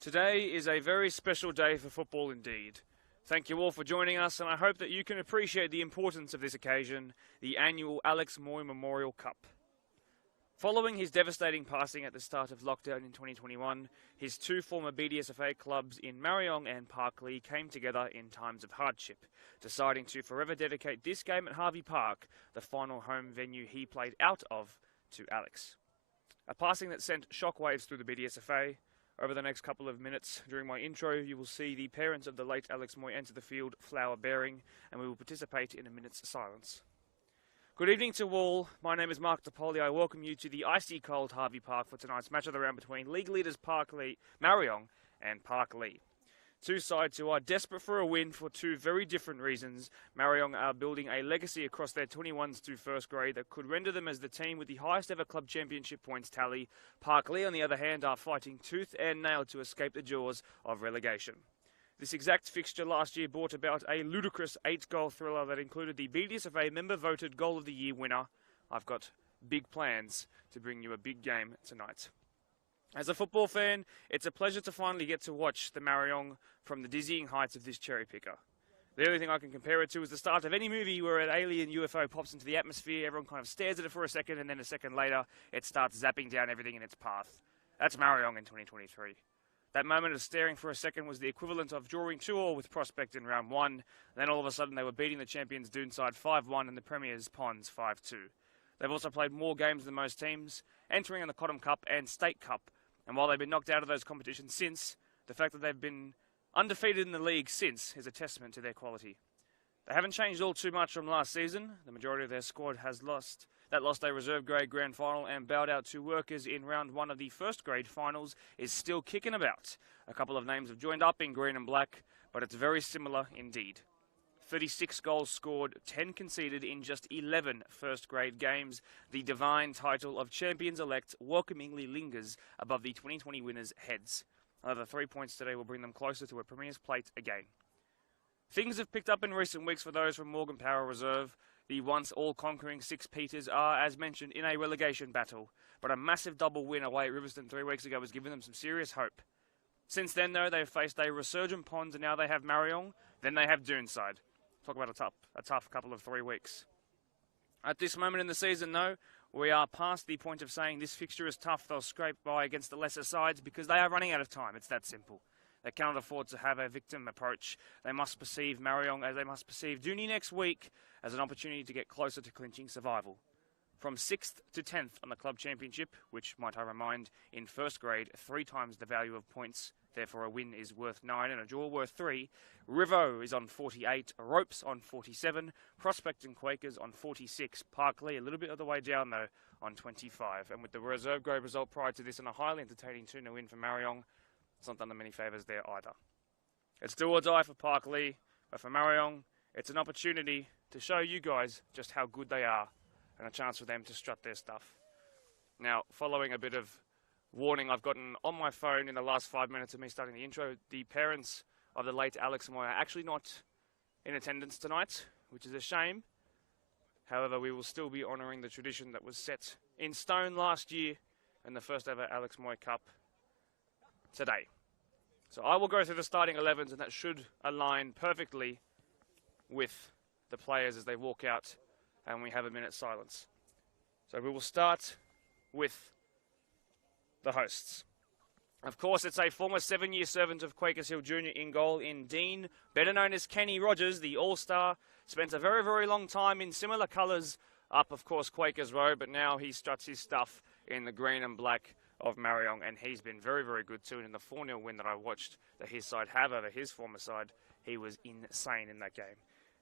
Today is a very special day for football indeed. Thank you all for joining us, and I hope that you can appreciate the importance of this occasion, the annual Alex Moy Memorial Cup. Following his devastating passing at the start of lockdown in 2021, his two former BDSFA clubs in Marayong and Parklea came together in times of hardship, deciding to forever dedicate this game at Harvey Park, the final home venue he played out of, to Alex. A passing that sent shockwaves through the BDSFA. Over the next couple of minutes during my intro, you will see the parents of the late Alex Moy enter the field flower bearing, and we will participate in a minute's silence. Good evening to all. My name is Mark DePoli. I welcome you to the icy cold Harvey Park for tonight's match of the round between league leaders Marayong and Parklea. Two sides who are desperate for a win for two very different reasons. Marayong are building a legacy across their 21s to first grade that could render them as the team with the highest ever club championship points tally. Parklea, on the other hand, are fighting tooth and nail to escape the jaws of relegation. This exact fixture last year brought about a ludicrous 8-goal thriller that included the BDSFA member-voted Goal of the Year winner. I've got big plans to bring you a big game tonight. As a football fan, it's a pleasure to finally get to watch the Marayong from the dizzying heights of this cherry picker. The only thing I can compare it to is the start of any movie where an alien UFO pops into the atmosphere, everyone kind of stares at it for a second, and then a second later, it starts zapping down everything in its path. That's Marayong in 2023. That moment of staring for a second was the equivalent of drawing 2-2 with Prospect in round 1, then all of a sudden they were beating the champions Doonside 5-1 and the premiers Ponds 5-2. They've also played more games than most teams, entering in the Cotton Cup and State Cup. And while they've been knocked out of those competitions since, the fact that they've been undefeated in the league since is a testament to their quality. They haven't changed all too much from last season. The majority of their squad has lost a reserve grade grand final and bowed out to Workers in round 1 of the first grade finals is still kicking about. A couple of names have joined up in green and black, but it's very similar indeed. 36 goals scored, 10 conceded in just 11 first-grade games. The divine title of champions-elect welcomingly lingers above the 2020 winners' heads. Another 3 points today will bring them closer to a Premier's plate again. Things have picked up in recent weeks for those from Morgan Power Reserve. The once all-conquering Six Peters are, as mentioned, in a relegation battle, but a massive double win away at Riverstone 3 weeks ago has given them some serious hope. Since then, though, they've faced a resurgent Ponds, and now they have Marayong, then they have Doonside. Talk about a tough couple of 3 weeks. At this moment in the season, though, we are past the point of saying this fixture is tough. They'll scrape by against the lesser sides because they are running out of time. It's that simple. They cannot afford to have a victim approach. They must perceive Marayong as they must perceive Dooney next week as an opportunity to get closer to clinching survival. From 6th to 10th on the club championship, which, might I remind, in first grade, 3 times the value of points, therefore a win is worth 9 and a draw worth 3. Rivo is on 48, Ropes on 47, Prospect and Quakers on 46, Parklea a little bit of the way down though on 25. And with the reserve grade result prior to this and a highly entertaining 2-0 win for Marayong, it's not done them any favours there either. It's do or die for Parklea, but for Marayong, it's an opportunity to show you guys just how good they are and a chance for them to strut their stuff. Now, following a bit of warning I've gotten on my phone in the last 5 minutes of me starting the intro, the parents of the late Alex Moy are actually not in attendance tonight, which is a shame. However, we will still be honouring the tradition that was set in stone last year in the first ever Alex Moy Cup today. So I will go through the starting 11s, and that should align perfectly with the players as they walk out and we have a minute's silence. So we will start with the hosts. Of course, it's a former 7-year servant of Quakers Hill Jr. in goal in Dean, better known as Kenny Rogers, the All-Star. Spent a very, very long time in similar colours up, of course, Quakers Road, but now he struts his stuff in the green and black of Marayong, and he's been very, very good too. And in the 4-0 win that I watched that his side have over his former side, he was insane in that game.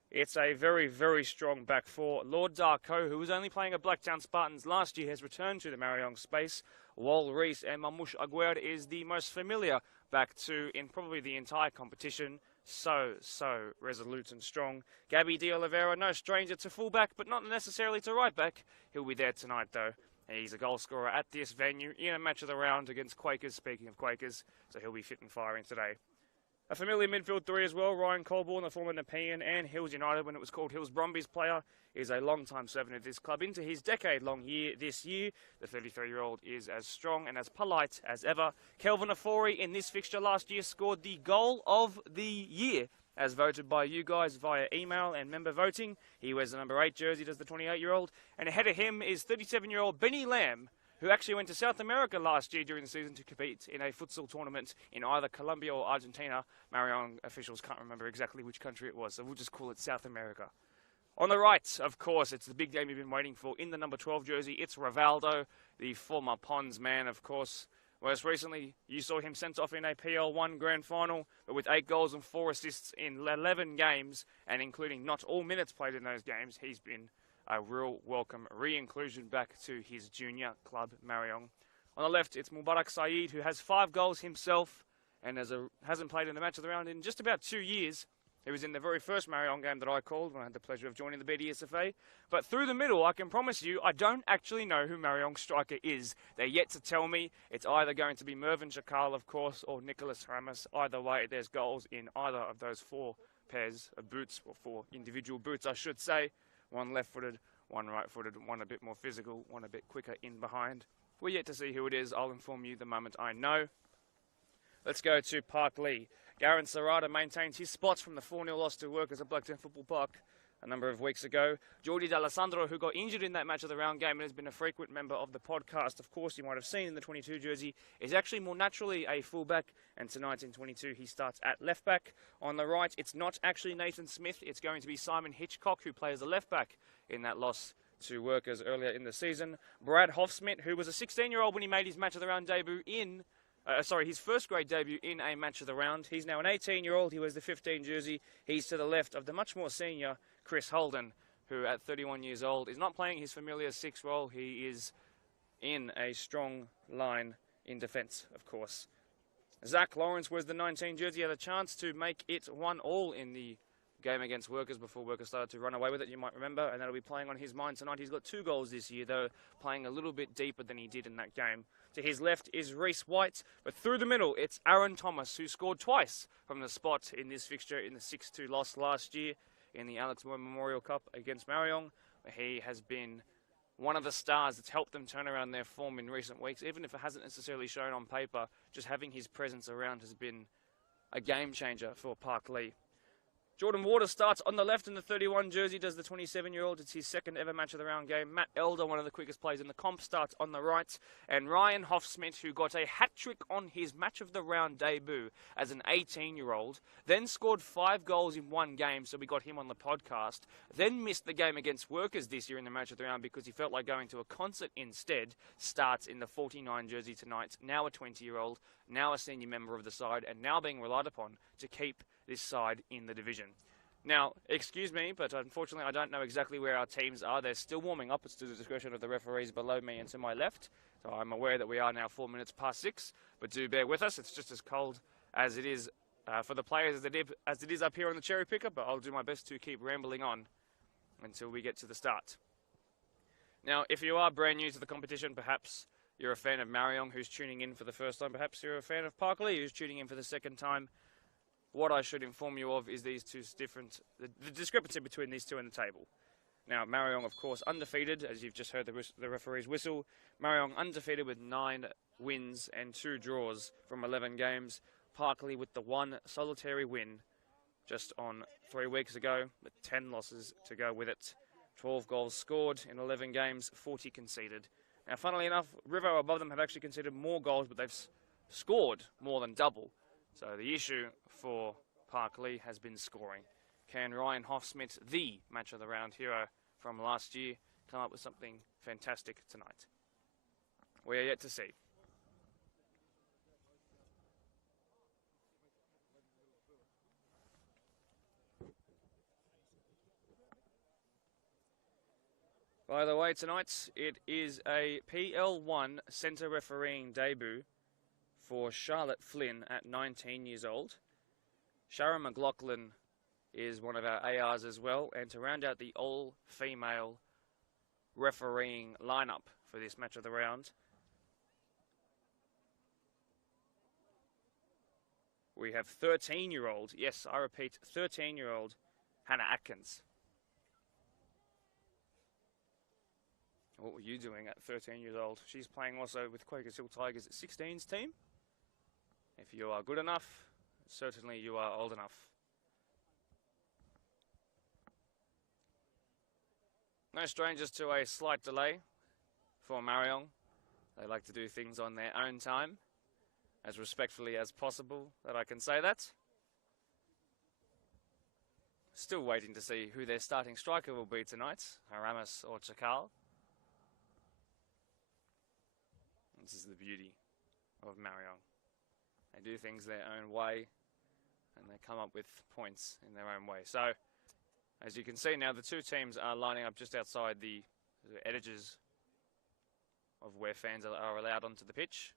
It's a very, very strong back four. Lord Darko, who was only playing at Blacktown Spartans last year, has returned to the Marayong space. Wal Reese and Mamush Aguerd is the most familiar back two in probably the entire competition. So resolute and strong. Gabby De Oliveira, no stranger to fullback, but not necessarily to right back. He'll be there tonight, though. He's a goal scorer at this venue in a match of the round against Quakers, speaking of Quakers, so he'll be fit and firing today. A familiar midfield three as well, Ryan Colborne, the former Nepean and Hills United when it was called Hills Brumbies player, is a long-time servant of this club. Into his decade-long year this year, the 33-year-old is as strong and as polite as ever. Kelvin Ofori in this fixture last year scored the goal of the year, as voted by you guys via email and member voting. He wears the number 8 jersey, does the 28-year-old. And ahead of him is 37-year-old Benny Lamb, who actually went to South America last year during the season to compete in a futsal tournament in either Colombia or Argentina. Marayong officials can't remember exactly which country it was, so we'll just call it South America. On the right, of course, it's the big game you've been waiting for in the number 12 jersey. It's Rivaldo, the former Pons man, of course. Most recently, you saw him sent off in a PL1 grand final, but with 8 goals and 4 assists in 11 games, and including not all minutes played in those games, he's been a real welcome re-inclusion back to his junior club, Marayong. On the left, it's Mubarak Saeed, who has 5 goals himself and hasn't played in the match of the round in just about 2 years. He was in the very first Marayong game that I called when I had the pleasure of joining the BDSFA. But through the middle, I can promise you, I don't actually know who Marayong's striker is. They're yet to tell me. It's either going to be Mervyn Chakal, of course, or Nicholas Ramos. Either way, there's goals in either of those 4 pairs of boots, or 4 individual boots, I should say. One left-footed, one right-footed, one a bit more physical, one a bit quicker in behind. We're yet to see who it is. I'll inform you the moment I know. Let's go to Parklea. Garen Serrata maintains his spots from the 4-0 loss to Workers at Blacktown Football Park a number of weeks ago. Jordi D'Alessandro, who got injured in that match of the round game and has been a frequent member of the podcast, of course, you might have seen in the 22 jersey, is actually more naturally a fullback, and tonight in 22 he starts at left back. On the right, it's not actually Nathan Smith, it's going to be Simon Hitchcock, who plays the left back in that loss to Workers earlier in the season. Brad Hofsmith, who was a 16-year-old when he made his match of the round debut his first grade debut in a match of the round. He's now an 18-year-old. He wears the 15 jersey. He's to the left of the much more senior Chris Holden, who at 31 years old is not playing his familiar 6 role. He is in a strong line in defence, of course. Zach Lawrence wears the 19 jersey. He had a chance to make it 1-1 in the game against Workers before Workers started to run away with it, you might remember, and that'll be playing on his mind tonight. He's got 2 goals this year, though, playing a little bit deeper than he did in that game. To his left is Reese White, but through the middle, it's Aaron Thomas, who scored twice from the spot in this fixture in the 6-2 loss last year in the Alex Moore Memorial Cup against Marayong. He has been one of the stars that's helped them turn around their form in recent weeks, even if it hasn't necessarily shown on paper. Just having his presence around has been a game changer for Parklea. Jordan Waters starts on the left in the 31 jersey, does the 27-year-old. It's his second ever match of the round game. Matt Elder, one of the quickest players in the comp, starts on the right. And Ryan Hofsmith, who got a hat-trick on his match of the round debut as an 18-year-old, then scored 5 goals in 1 game, so we got him on the podcast, then missed the game against Workers this year in the match of the round because he felt like going to a concert instead, starts in the 49 jersey tonight, now a 20-year-old, now a senior member of the side, and now being relied upon to keep this side in the division. Now, excuse me, but unfortunately I don't know exactly where our teams are. They're still warming up. It's to the discretion of the referees below me and to my left. So I'm aware that we are now 4 minutes past 6, but do bear with us. It's just as cold as it is for the players as it is up here on the cherry picker, but I'll do my best to keep rambling on until we get to the start. Now, if you are brand new to the competition, perhaps you're a fan of Marayong who's tuning in for the first time, perhaps you're a fan of Parklea who's tuning in for the second time, what I should inform you of is these two different, the discrepancy between these two in the table. Now, Marayong, of course, undefeated, as you've just heard the referee's whistle. Marayong undefeated with 9 wins and 2 draws from 11 games. Parklea with the 1 solitary win just on 3 weeks ago, with 10 losses to go with it. 12 goals scored in 11 games, 40 conceded. Now, funnily enough, Rivo above them have actually conceded more goals, but they've scored more than double. So the issue for Parklea has been scoring. Can Ryan Hofsmith, the match of the round hero from last year, come up with something fantastic tonight? We are yet to see. By the way, tonight it is a PL1 centre refereeing debut for Charlotte Flynn at 19 years old. Sharon McLaughlin is one of our ARs as well, and to round out the all-female refereeing lineup for this match of the round, we have 13-year-old, yes, I repeat, 13-year-old Hannah Atkins. What were you doing at 13 years old? She's playing also with Quakers Hill Tigers at 16's team. If you are good enough, certainly you are old enough. No strangers to a slight delay for Marayong. They like to do things on their own time, as respectfully as possible that I can say that. Still waiting to see who their starting striker will be tonight, Haramis or Chakal. This is the beauty of Marayong. They do things their own way, and they come up with points in their own way. So, as you can see now, the two teams are lining up just outside the edges of where fans are allowed onto the pitch,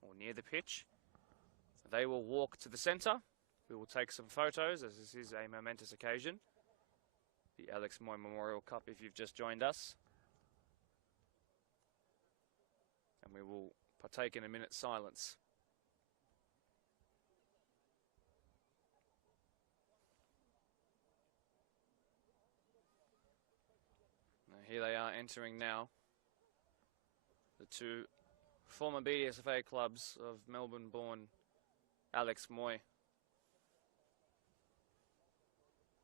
or near the pitch. They will walk to the centre. We will take some photos, as this is a momentous occasion. The Alex Moy Memorial Cup, if you've just joined us. And we will partake in a minute's silence. Now here they are entering now. The two former BDSFA clubs of Melbourne-born Alex Moy.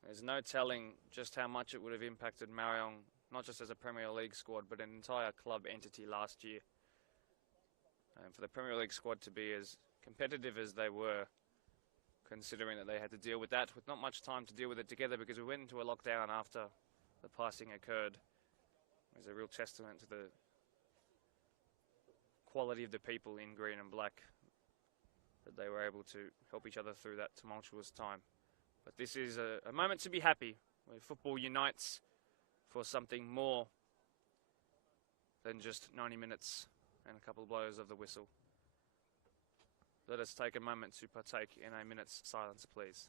There's no telling just how much it would have impacted Marayong, not just as a Premier League squad, but an entire club entity last year. And for the Premier League squad to be as competitive as they were, considering that they had to deal with that with not much time to deal with it together because we went into a lockdown after the passing occurred, is a real testament to the quality of the people in green and black, that they were able to help each other through that tumultuous time. But this is a moment to be happy, where football unites for something more than just 90 minutes and a couple of blows of the whistle. Let us take a moment to partake in a minute's silence, please.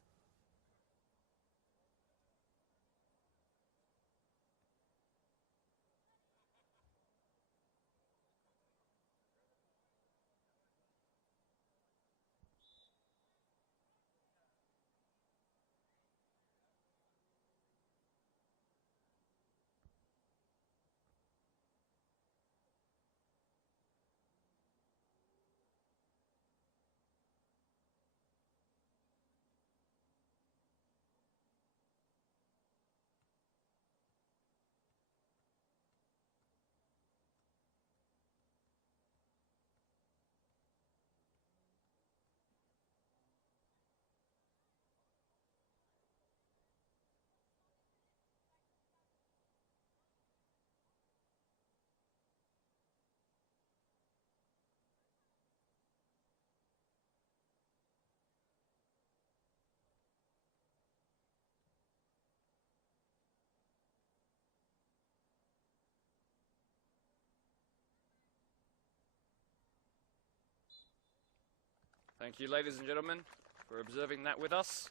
Thank you, ladies and gentlemen, for observing that with us.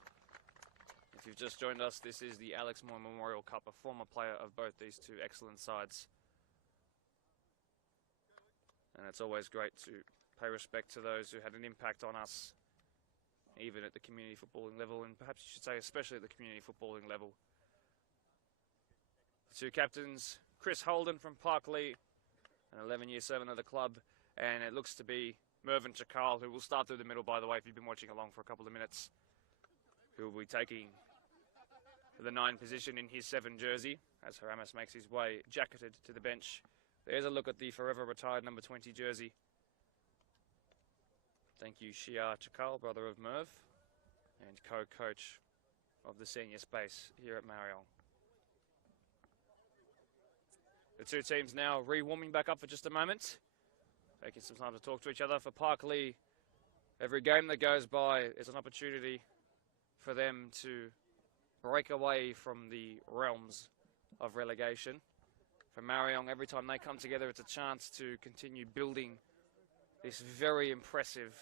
If you've just joined us, this is the Alex Moy Memorial Cup, a former player of both these two excellent sides. And it's always great to pay respect to those who had an impact on us, even at the community footballing level, and perhaps you should say especially at the community footballing level. The two captains, Chris Holden from Parklea, an 11-year servant of the club, and it looks to be Mervyn Chakal, who will start through the middle, by the way, if you've been watching along for a couple of minutes, who will be taking the 9 position in his 7 jersey, as Haramis makes his way jacketed to the bench. There's a look at the forever retired number 20 jersey. Thank you, Shia Chakal, brother of Merv, and co-coach of the senior space here at Marayong. The two teams now re-warming back up for just a moment, taking some time to talk to each other. For Parklea, every game that goes by is an opportunity for them to break away from the realms of relegation. For Marayong, every time they come together, it's a chance to continue building this very impressive,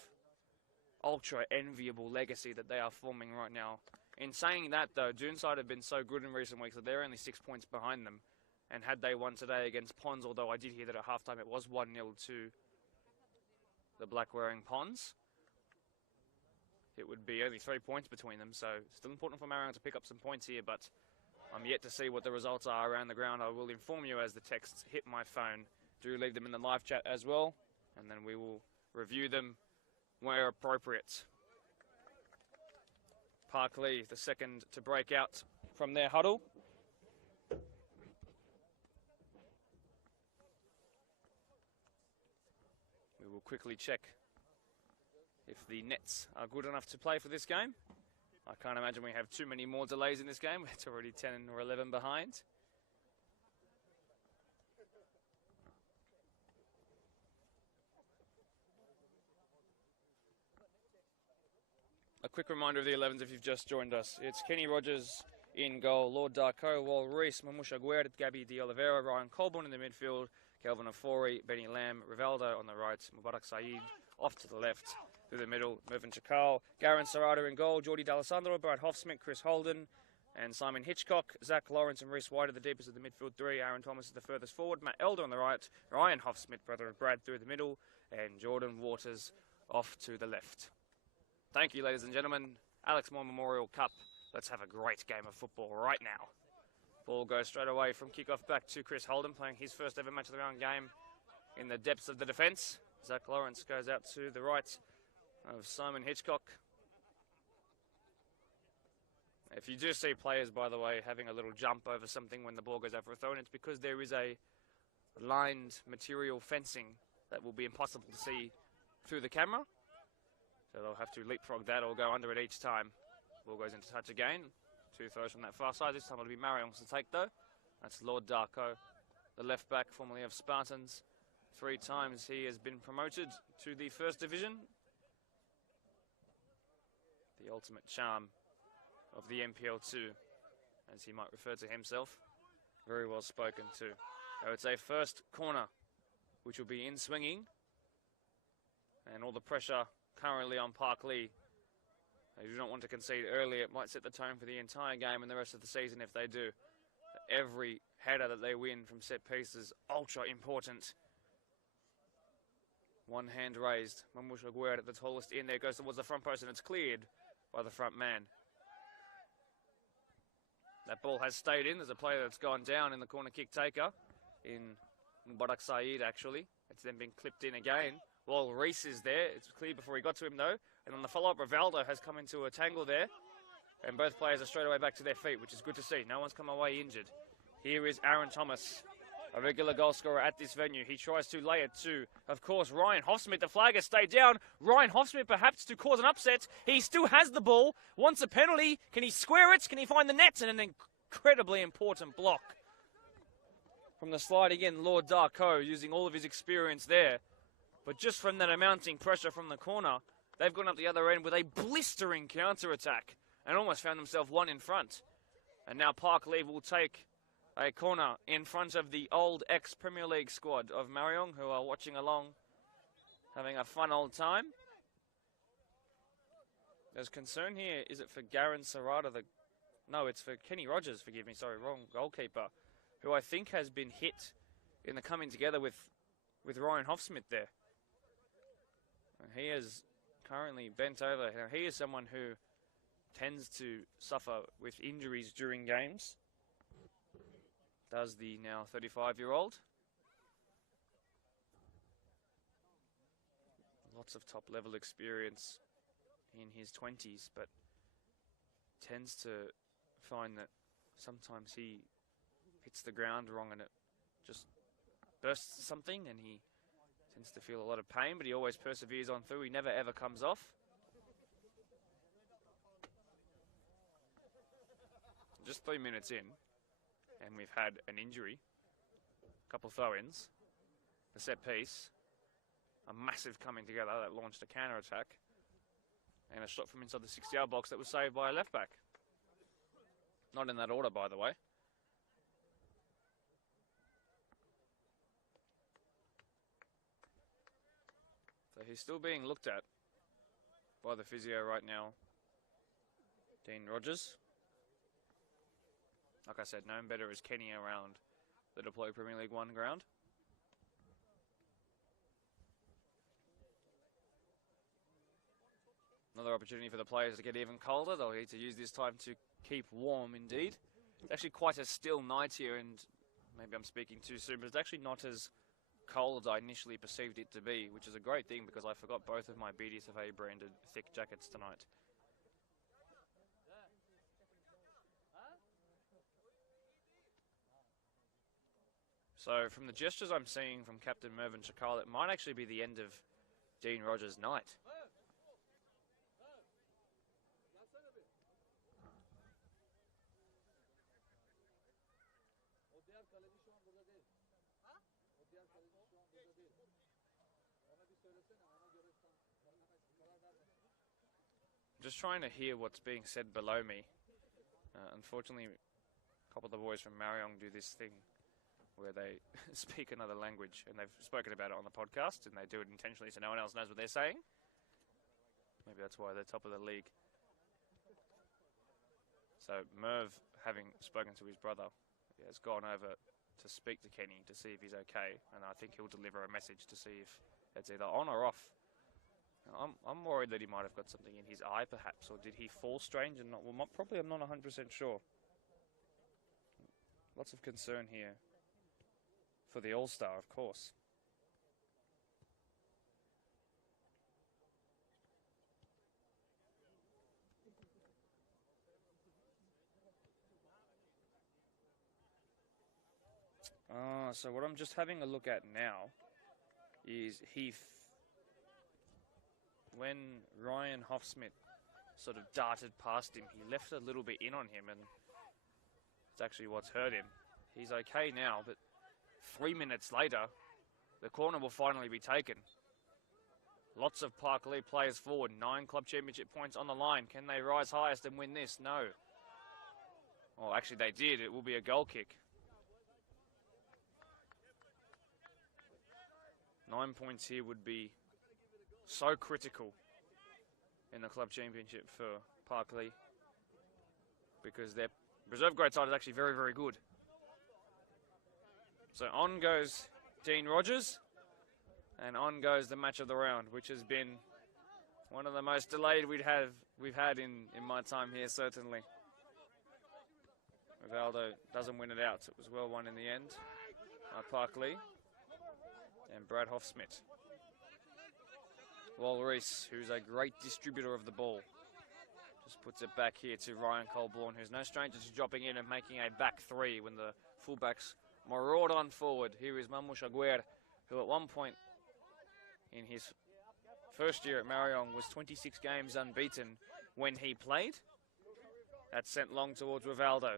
ultra enviable legacy that they are forming right now. In saying that, though, Doonside have been so good in recent weeks that they're only 6 points behind them. And had they won today against Ponds, although I did hear that at halftime it was 1-0 to the black-wearing Ponds, it would be only 3 points between them, so still important for Marayong to pick up some points here, but I'm yet to see what the results are around the ground. I will inform you as the texts hit my phone. Do leave them in the live chat as well, and then we will review them where appropriate. Parklea, the second to break out from their huddle. We will quickly check if the nets are good enough to play for this game. I can't imagine we have too many more delays in this game. It's already 10 or 11 behind. A quick reminder of the 11s if you've just joined us. It's Kenny Rogers in goal, Lord Darko, Wal Reese, Mamusha Guerra, Gabby De Oliveira, Ryan Colborne in the midfield, Kelvin Ofori, Benny Lamb, Rivaldo on the right, Mubarak Saeed off to the left, through the middle, Mervyn Chakal, Garen Serrata in goal, Jordi D'Alessandro, Brad Hoffsmith, Chris Holden, and Simon Hitchcock, Zach Lawrence and Reese White are the deepest of the midfield three, Aaron Thomas is the furthest forward, Matt Elder on the right, Ryan Hoffsmith, brother of Brad, through the middle, and Jordan Waters off to the left. Thank you, ladies and gentlemen. Alex Moore Memorial Cup. Let's have a great game of football right now. Ball goes straight away from kickoff back to Chris Holden, playing his first ever match of the round game in the depths of the defence. Zach Lawrence goes out to the right of Simon Hitchcock. If you do see players, by the way, having a little jump over something when the ball goes out for a throw, it's because there is a lined material fencing that will be impossible to see through the camera. So they'll have to leapfrog that or go under it each time. Ball goes into touch again. Two throws from that far side. This time it'll be Marayong to take though. That's Lord Darko, the left back formerly of Spartans. 3 times he has been promoted to the first division. The ultimate charm of the MPL2, as he might refer to himself. Very well spoken too. So it's a first corner, which will be in swinging. And all the pressure currently on Parklea. They do not want to concede early. It might set the tone for the entire game and the rest of the season if they do. Every header that they win from set pieces, ultra important. One hand raised. Mamusha Guerra at the tallest in there, goes towards the front post and it's cleared by the front man. That ball has stayed in. There's a player that's gone down in the corner kick taker in Mubarak Saeed actually. It's then been clipped in again. Well, Reese is there. It's clear before he got to him, though. And on the follow-up, Rivaldo has come into a tangle there. And both players are straight away back to their feet, which is good to see. No one's come away injured. Here is Aaron Thomas, a regular goal scorer at this venue. He tries to lay it to, of course, Ryan Hoffsmith. The flag has stayed down. Ryan Hoffsmith perhaps to cause an upset. He still has the ball. Wants a penalty. Can he square it? Can he find the net? And an incredibly important block from the slide again. Lord Darko using all of his experience there. But just from that mounting pressure from the corner, they've gone up the other end with a blistering counter-attack and almost found themselves one in front. And now Parklea will take a corner in front of the old ex-Premier League squad of Marayong, who are watching along, having a fun old time. There's concern here. Is it for Garen Serrata? No, it's for Kenny Rogers, forgive me, sorry, wrong goalkeeper, who I think has been hit in the coming together with Ryan Hoffsmith there. He is currently bent over. Now, he is someone who tends to suffer with injuries during games. Does the now 35-year-old. Lots of top-level experience in his 20s, but tends to find that sometimes he hits the ground wrong and it just bursts something and he tends to feel a lot of pain, but he always perseveres on through. He never ever comes off. Just 3 minutes in, and we've had an injury, a couple throw-ins, a set piece, a massive coming together that launched a counter-attack, and a shot from inside the 6-yard box that was saved by a left-back. Not in that order, by the way. So he's still being looked at by the physio right now, Dean Rogers. Like I said, known better as Kenny around the Deploy Premier League 1 ground. Another opportunity for the players to get even colder. They'll need to use this time to keep warm indeed. It's actually quite a still night here, and maybe I'm speaking too soon, but it's actually not as cold as I initially perceived it to be, which is a great thing because I forgot both of my BDSFA branded thick jackets tonight. So from the gestures I'm seeing from Captain Mervyn Chakal, it might actually be the end of Dean Rogers' night. Just trying to hear what's being said below me. Unfortunately, a couple of the boys from Marayong do this thing where they speak another language, and they've spoken about it on the podcast, and they do it intentionally so no one else knows what they're saying. Maybe that's why they're top of the league. So Merv, having spoken to his brother, has gone over to speak to Kenny to see if he's okay, and I think he'll deliver a message to see if it's either on or off. I'm worried that he might have got something in his eye, perhaps, or did he fall strange and not? Well, probably I'm not 100% sure. Lots of concern here for the All-Star, of course. So what I'm just having a look at now is when Ryan Hoffsmith sort of darted past him, he left a little bit in on him, and it's actually what's hurt him. He's okay now, but 3 minutes later, the corner will finally be taken. Lots of Parklea players forward, 9 club championship points on the line. Can they rise highest and win this? No. Well, actually they did. It will be a goal kick. 9 points here would be so critical in the club championship for Parklea, because their reserve grade side is actually very, very good. So on goes Dean Rogers, and on goes the match of the round, which has been one of the most delayed we've had in my time here, certainly. Rivaldo doesn't win it out. It was well won in the end by Parklea and Brad Hoffsmith. Wal Reese, who's a great distributor of the ball, just puts it back here to Ryan Colborne, who's no stranger to dropping in and making a back three when the fullbacks maraud on forward. Here is Mamush Aguirre, who at one point in his first year at Marayong was 26 games unbeaten when he played. That's sent long towards Rivaldo.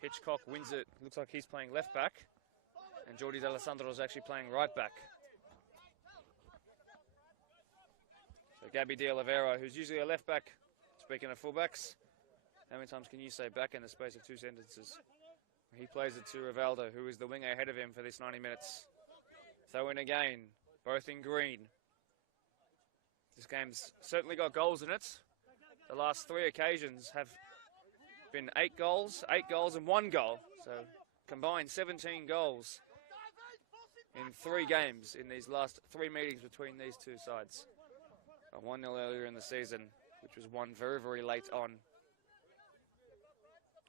Hitchcock wins it. Looks like he's playing left back, and Jordi D'Alessandro is actually playing right back. So Gabby De Oliveira, who's usually a left back. Speaking of fullbacks, how many times can you say back in the space of 2 sentences? He plays it to Rivaldo, who is the winger ahead of him for this 90 minutes. Throw in again, both in green. This game's certainly got goals in it. The last 3 occasions have been 8 goals and 1 goal. So combined 17 goals in 3 games in these last 3 meetings between these two sides. 1-0 earlier in the season, which was won very, very late on.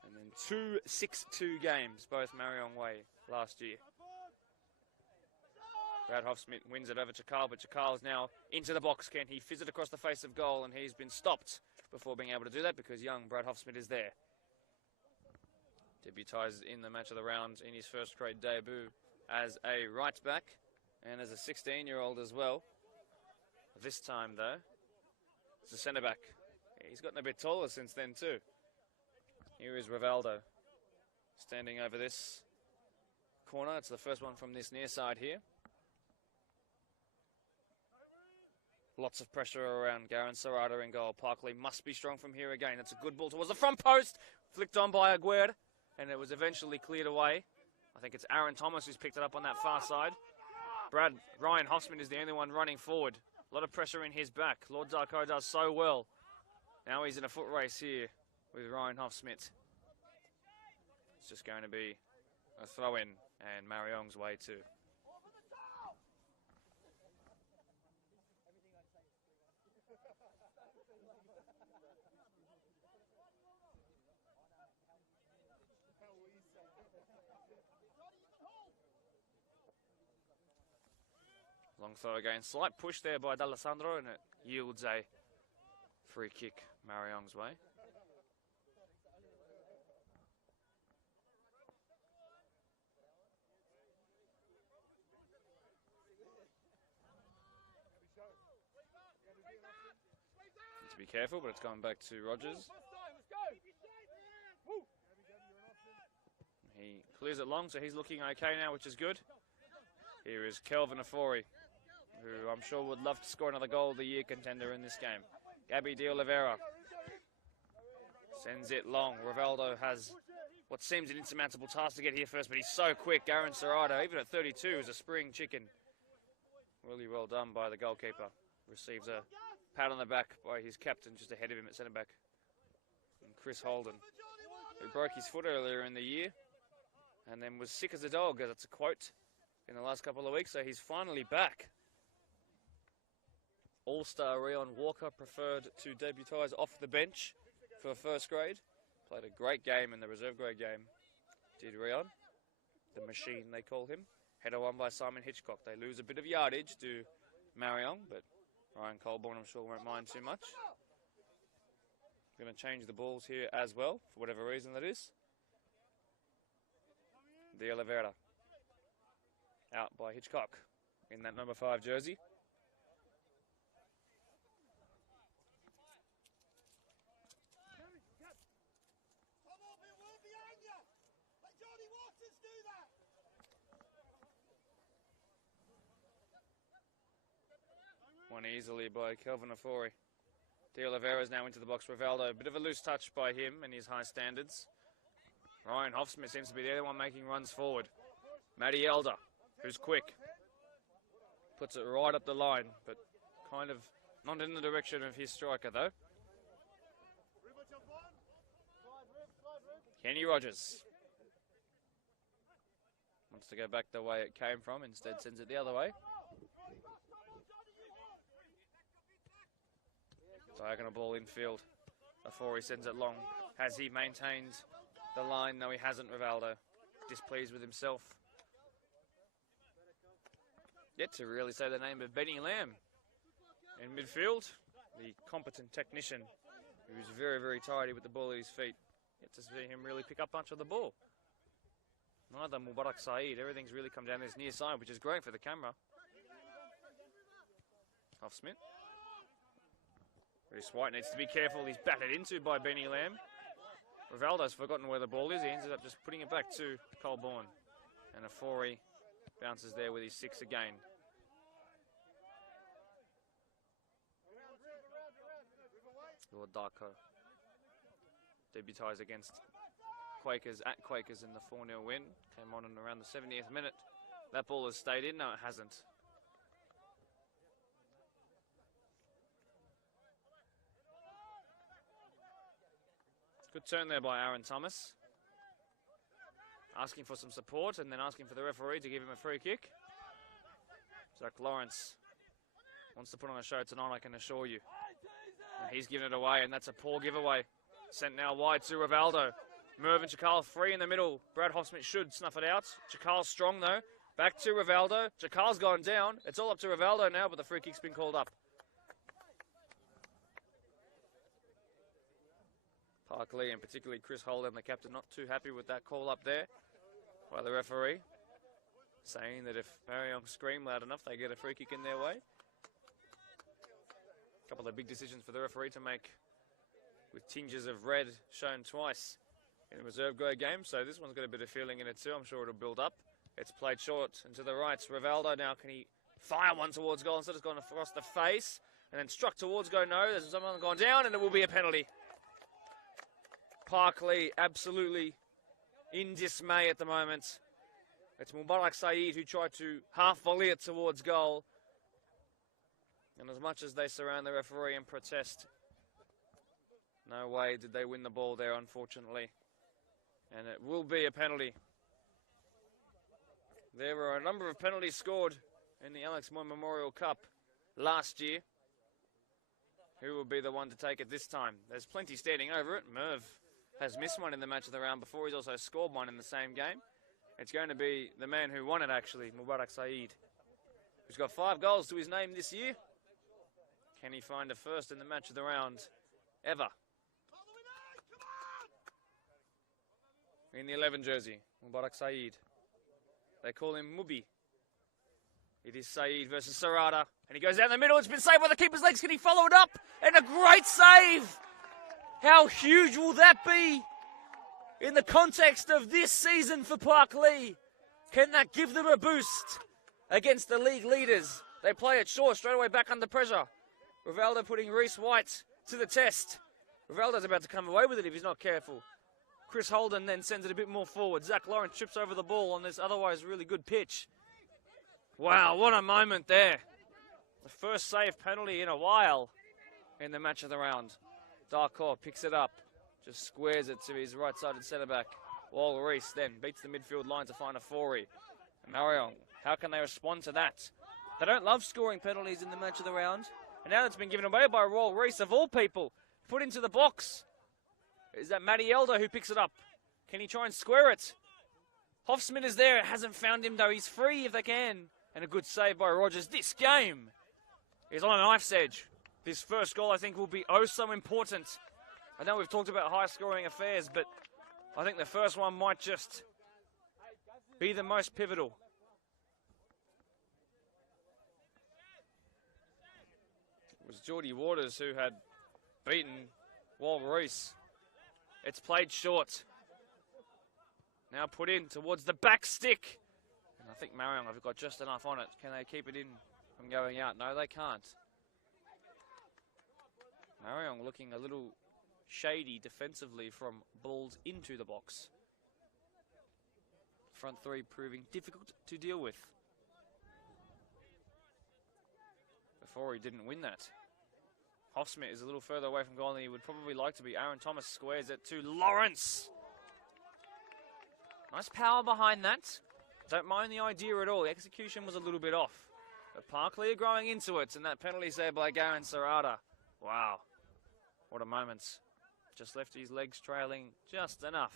And then 2 6-2 games, both Marayong way last year. Brad Hoffsmith wins it over Chakal, but Chakal is now into the box. Can he fizz it across the face of goal? And he's been stopped before being able to do that because young Brad Hoffsmith is there. Debutised in the match of the round in his first grade debut as a right back and as a 16-year-old as well. This time, though, it's a centre-back. He's gotten a bit taller since then, too. Here is Rivaldo standing over this corner. It's the first one from this near side here. Lots of pressure around Garen Serrata in goal. Parklea must be strong from here again. It's a good ball towards the front post. Flicked on by Aguirre, and it was eventually cleared away. I think it's Aaron Thomas who's picked it up on that far side. Ryan Hoffsmith is the only one running forward. A lot of pressure in his back. Lord Darko does so well. Now he's in a foot race here with Ryan Hoffsmith. It's just going to be a throw-in, and Marayong's way too. Long throw again. Slight push there by D'Alessandro, and it yields a free kick Marayong's way. Need to be careful, but it's going back to Rogers. He clears it long, so he's looking okay now, which is good. Here is Kelvin Afori, who I'm sure would love to score another goal of the year contender in this game. Gabby De Oliveira sends it long. Rivaldo has what seems an insurmountable task to get here first, but he's so quick. Aaron Serrato, even at 32, is a spring chicken. Really well done by the goalkeeper. Receives a pat on the back by his captain just ahead of him at centre back. And Chris Holden, who broke his foot earlier in the year and then was sick as a dog, as it's a quote, in the last couple of weeks, so he's finally back. All-star Rion Walker preferred to debutise off the bench for first grade. Played a great game in the reserve grade game, did Rion. The machine, they call him. Header won by Simon Hitchcock. They lose a bit of yardage to Marayong, but Ryan Colborne, I'm sure, won't mind too much. Going to change the balls here as well, for whatever reason that is. De Oliveira. Out by Hitchcock in that number 5 jersey. Won easily by Kelvin Afori. De Oliveira is now into the box. Rivaldo, a bit of a loose touch by him and his high standards. Ryan Hofsmith seems to be the only one making runs forward. Matty Elder, who's quick. Puts it right up the line, but kind of not in the direction of his striker, though. Kenny Rogers wants to go back the way it came from, instead sends it the other way. Diagonal ball infield. Before he sends it long. Has he maintained the line? No, he hasn't, Rivaldo. Displeased with himself. Yet to really say the name of Benny Lamb in midfield. The competent technician who's very, very tidy with the ball at his feet. Yet to see him really pick up much of the ball. Neither Mubarak Saeed. Everything's really come down this near side, which is great for the camera. Hofsmith. Bruce White needs to be careful. He's battered into by Benny Lamb. Rivaldo's forgotten where the ball is. He ends up just putting it back to Colborne. And Afori bounces there with his 6 again. Lord Darko debutised against Quakers at Quakers in the 4-0 win. Came on in around the 70th minute. That ball has stayed in. No, it hasn't. Good turn there by Aaron Thomas. Asking for some support and then asking for the referee to give him a free kick. Zach Lawrence wants to put on a show tonight, I can assure you. And he's given it away, and that's a poor giveaway. Sent now wide to Rivaldo. Mervyn Chakal free in the middle. Brad Hofsmith should snuff it out. Chakal's strong though. Back to Rivaldo. Chakal's gone down. It's all up to Rivaldo now, but the free kick's been called up. Parklea, and particularly Chris Holden, the captain, not too happy with that call up there by the referee, saying that if Marayong scream loud enough, they get a free kick in their way. A couple of big decisions for the referee to make, with tinges of red shown twice in the reserve grade game, so this one's got a bit of feeling in it too. I'm sure it'll build up. It's played short and to the right. Rivaldo now, can he fire one towards goal? Instead it's gone across the face and then struck towards goal. No, there's someone gone down and it will be a penalty. Parklea absolutely in dismay at the moment. It's Mubarak Saeed who tried to half volley it towards goal. And as much as they surround the referee and protest, no way did they win the ball there, unfortunately. And it will be a penalty. There were a number of penalties scored in the Alex Moy Memorial Cup last year. Who will be the one to take it this time? There's plenty standing over it. Merv has missed one in the match of the round before. He's also scored one in the same game. It's going to be the man who won it, actually, Mubarak Saeed. who's got 5 goals to his name this year. Can he find a first in the match of the round ever? In the 11 jersey, Mubarak Saeed. They call him Mubi. It is Saeed versus Sarada. And he goes down the middle. It's been saved by the keeper's legs. Can he follow it up? And a great save! How huge will that be in the context of this season for Parklea? Can that give them a boost against the league leaders? They play it short, straight away back under pressure. Rivaldo putting Reese White to the test. Rivaldo's about to come away with it if he's not careful. Chris Holden then sends it a bit more forward. Zach Lawrence trips over the ball on this otherwise really good pitch. Wow, what a moment there. The first save penalty in a while in the match of the round. Darkor picks it up, just squares it to his right-sided centre-back. Wal Reese then beats the midfield line to find a Forey. Marayong, how can they respond to that? They don't love scoring penalties in the match of the round. And now that's been given away by Wal Reese, of all people, put into the box. Is that Matty Elder who picks it up? Can he try and square it? Hoffsmith is there. It hasn't found him, though. He's free if they can. And a good save by Rogers. This game is on a knife's edge. This first goal, I think, will be oh so important. I know we've talked about high-scoring affairs, but I think the first one might just be the most pivotal. It was Geordie Waters who had beaten Wal Reese. It's played short. Now put in towards the back stick. And I think Marayong have got just enough on it. Can they keep it in from going out? No, they can't. Marayong looking a little shady defensively from balls into the box. Front three proving difficult to deal with. Before he didn't win that. Hoffsmith is a little further away from goal than he would probably like to be. Aaron Thomas squares it to Lawrence. Nice power behind that. Don't mind the idea at all. The execution was a little bit off. But Parklea are growing into it, and that penalty saved by Garen Sarada. Wow. What a moment. Just left his legs trailing just enough.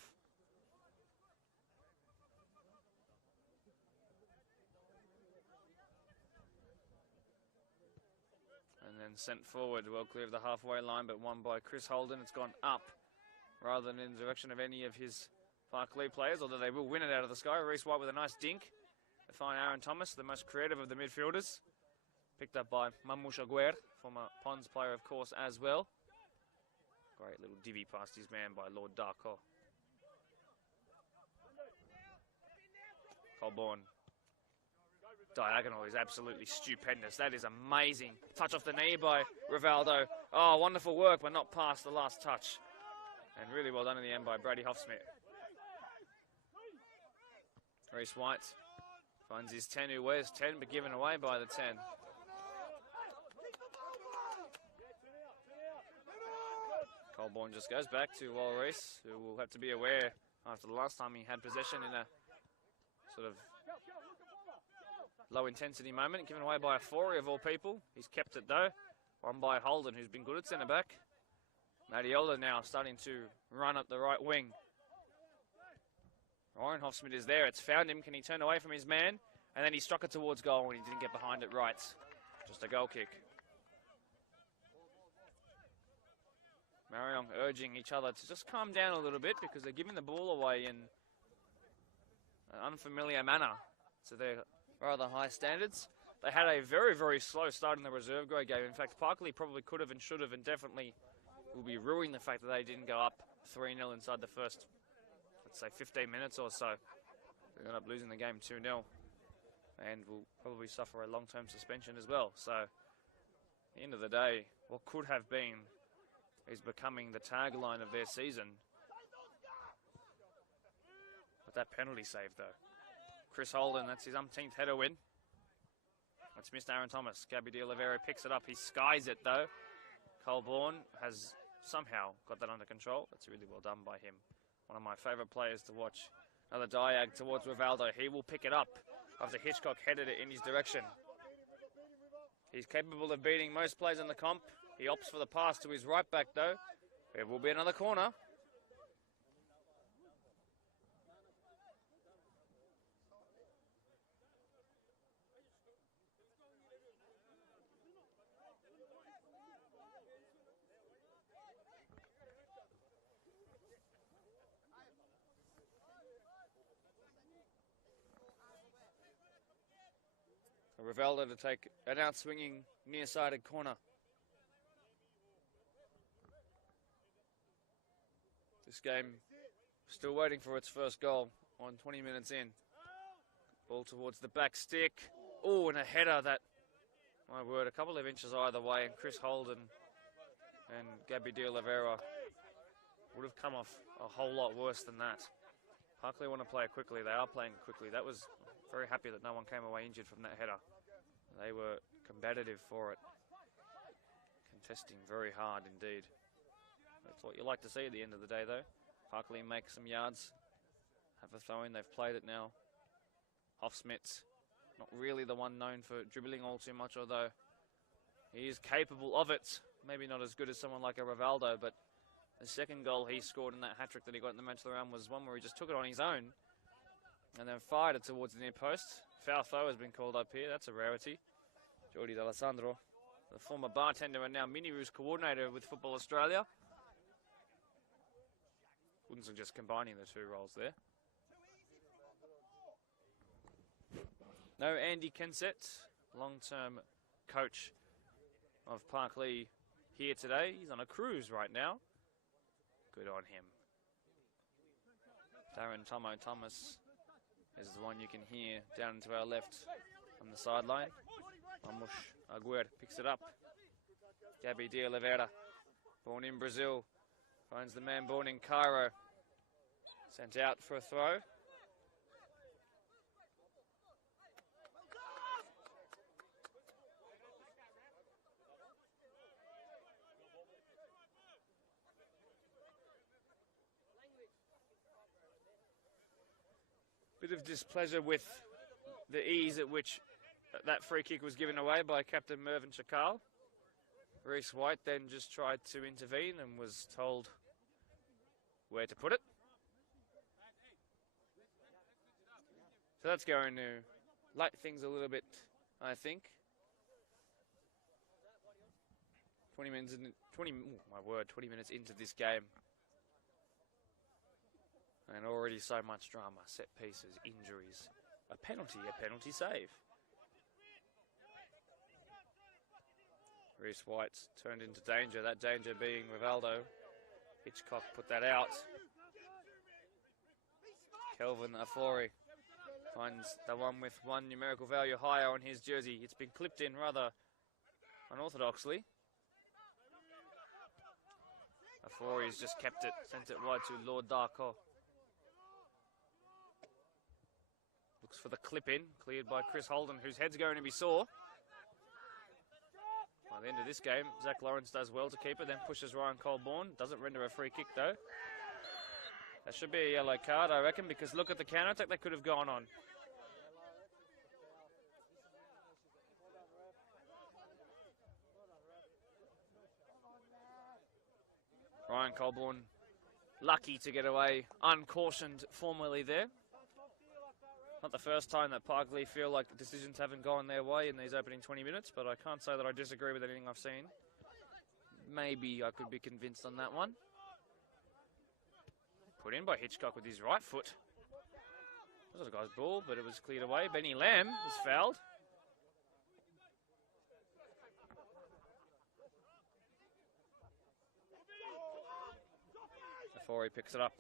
And then sent forward, well clear of the halfway line, but won by Chris Holden. It's gone up rather than in the direction of any of his Parklea players, although they will win it out of the sky. Reese White with a nice dink. They find Aaron Thomas, the most creative of the midfielders. Picked up by Mamouche Aguirre, former Pons player, of course, as well. Great little divvy past his man by Lord Darko. Colborne. Diagonal is absolutely stupendous. That is amazing. Touch off the knee by Rivaldo. Oh, wonderful work, but not past the last touch. And really well done in the end by Brady Hoffsmith. Reese White finds his 10, who wears 10, but given away by the 10. Colborne just goes back to Wal Reese, who will have to be aware after the last time he had possession in a sort of low-intensity moment, given away by a Forey of all people. He's kept it, though, run by Holden, who's been good at centre-back. Madiola now starting to run up the right wing. Ryan Hoffsmith is there. It's found him. Can he turn away from his man? And then he struck it towards goal and he didn't get behind it right. Just a goal kick. Marayong urging each other to just calm down a little bit because they're giving the ball away in an unfamiliar manner to their rather high standards. They had a very, very slow start in the reserve grade game. In fact, Parklea probably could have and should have and definitely will be ruining the fact that they didn't go up 3-0 inside the first, let's say, 15 minutes or so. They ended up losing the game 2-0 and will probably suffer a long-term suspension as well. So, at the end of the day, what could have been is becoming the tagline of their season. But that penalty save, though. Chris Holden, that's his umpteenth header win. That's missed Aaron Thomas. Gabby De Oliveira picks it up. He skies it, though. Colborne has somehow got that under control. That's really well done by him. One of my favourite players to watch. Another diag towards Rivaldo. He will pick it up after Hitchcock headed it in his direction. He's capable of beating most players in the comp. He opts for the pass to his right back, though. It will be another corner. Rivaldo to take an out-swinging near-sided corner. This game still waiting for its first goal on 20 minutes in. Ball towards the back stick. Oh, and a header that, my word, a couple of inches either way, and Chris Holden and Gabby De Oliveira would have come off a whole lot worse than that. Parklea want to play it quickly. They are playing quickly. That was very happy that no one came away injured from that header. They were combative for it. Contesting very hard indeed. That's what you like to see at the end of the day, though. Parklea make some yards. Have a throw in. They've played it now. Hofsmits, not really the one known for dribbling all too much, although he is capable of it. Maybe not as good as someone like a Rivaldo, but the second goal he scored in that hat-trick that he got in the match of the round was one where he just took it on his own and then fired it towards the near post. Foul throw has been called up here. That's a rarity. Jordi D'Alessandro, the former bartender and now mini-roos coordinator with Football Australia. Wouldn't suggest combining the two roles there. No Andy Kensett, long-term coach of Parklea here today. He's on a cruise right now. Good on him. Darren Tomo Thomas is the one you can hear down to our left on the sideline. Mamush Aguirre picks it up. Gabby De Oliveira, born in Brazil, finds the man born in Cairo. Sent out for a throw. Bit of displeasure with the ease at which that free kick was given away by Captain Mervyn Chakal. Reese White then just tried to intervene and was told where to put it. So that's going to light things a little bit, I think. 20 minutes into this game. And already so much drama, set pieces, injuries, a penalty save. Reese White's turned into danger, that danger being Rivaldo. Hitchcock put that out. Kelvin Afori finds the one with one numerical value higher on his jersey. It's been clipped in rather unorthodoxly. Afori's just kept it, sent it wide to Lord Darko. Looks for the clip in, cleared by Chris Holden, whose head's going to be sore. By the end of this game, Zach Lawrence does well to keep it, then pushes Ryan Colborne. Doesn't render a free kick though. That should be a yellow card, I reckon, because look at the counter-attack that could have gone on. Ryan Colborne, lucky to get away, uncautioned formally there. Not the first time that Parklea feel like the decisions haven't gone their way in these opening 20 minutes, but I can't say that I disagree with anything I've seen. Maybe I could be convinced on that one. Put in by Hitchcock with his right foot. That was a guy's ball, but it was cleared away. Benny Lamb is fouled. Before he picks it up.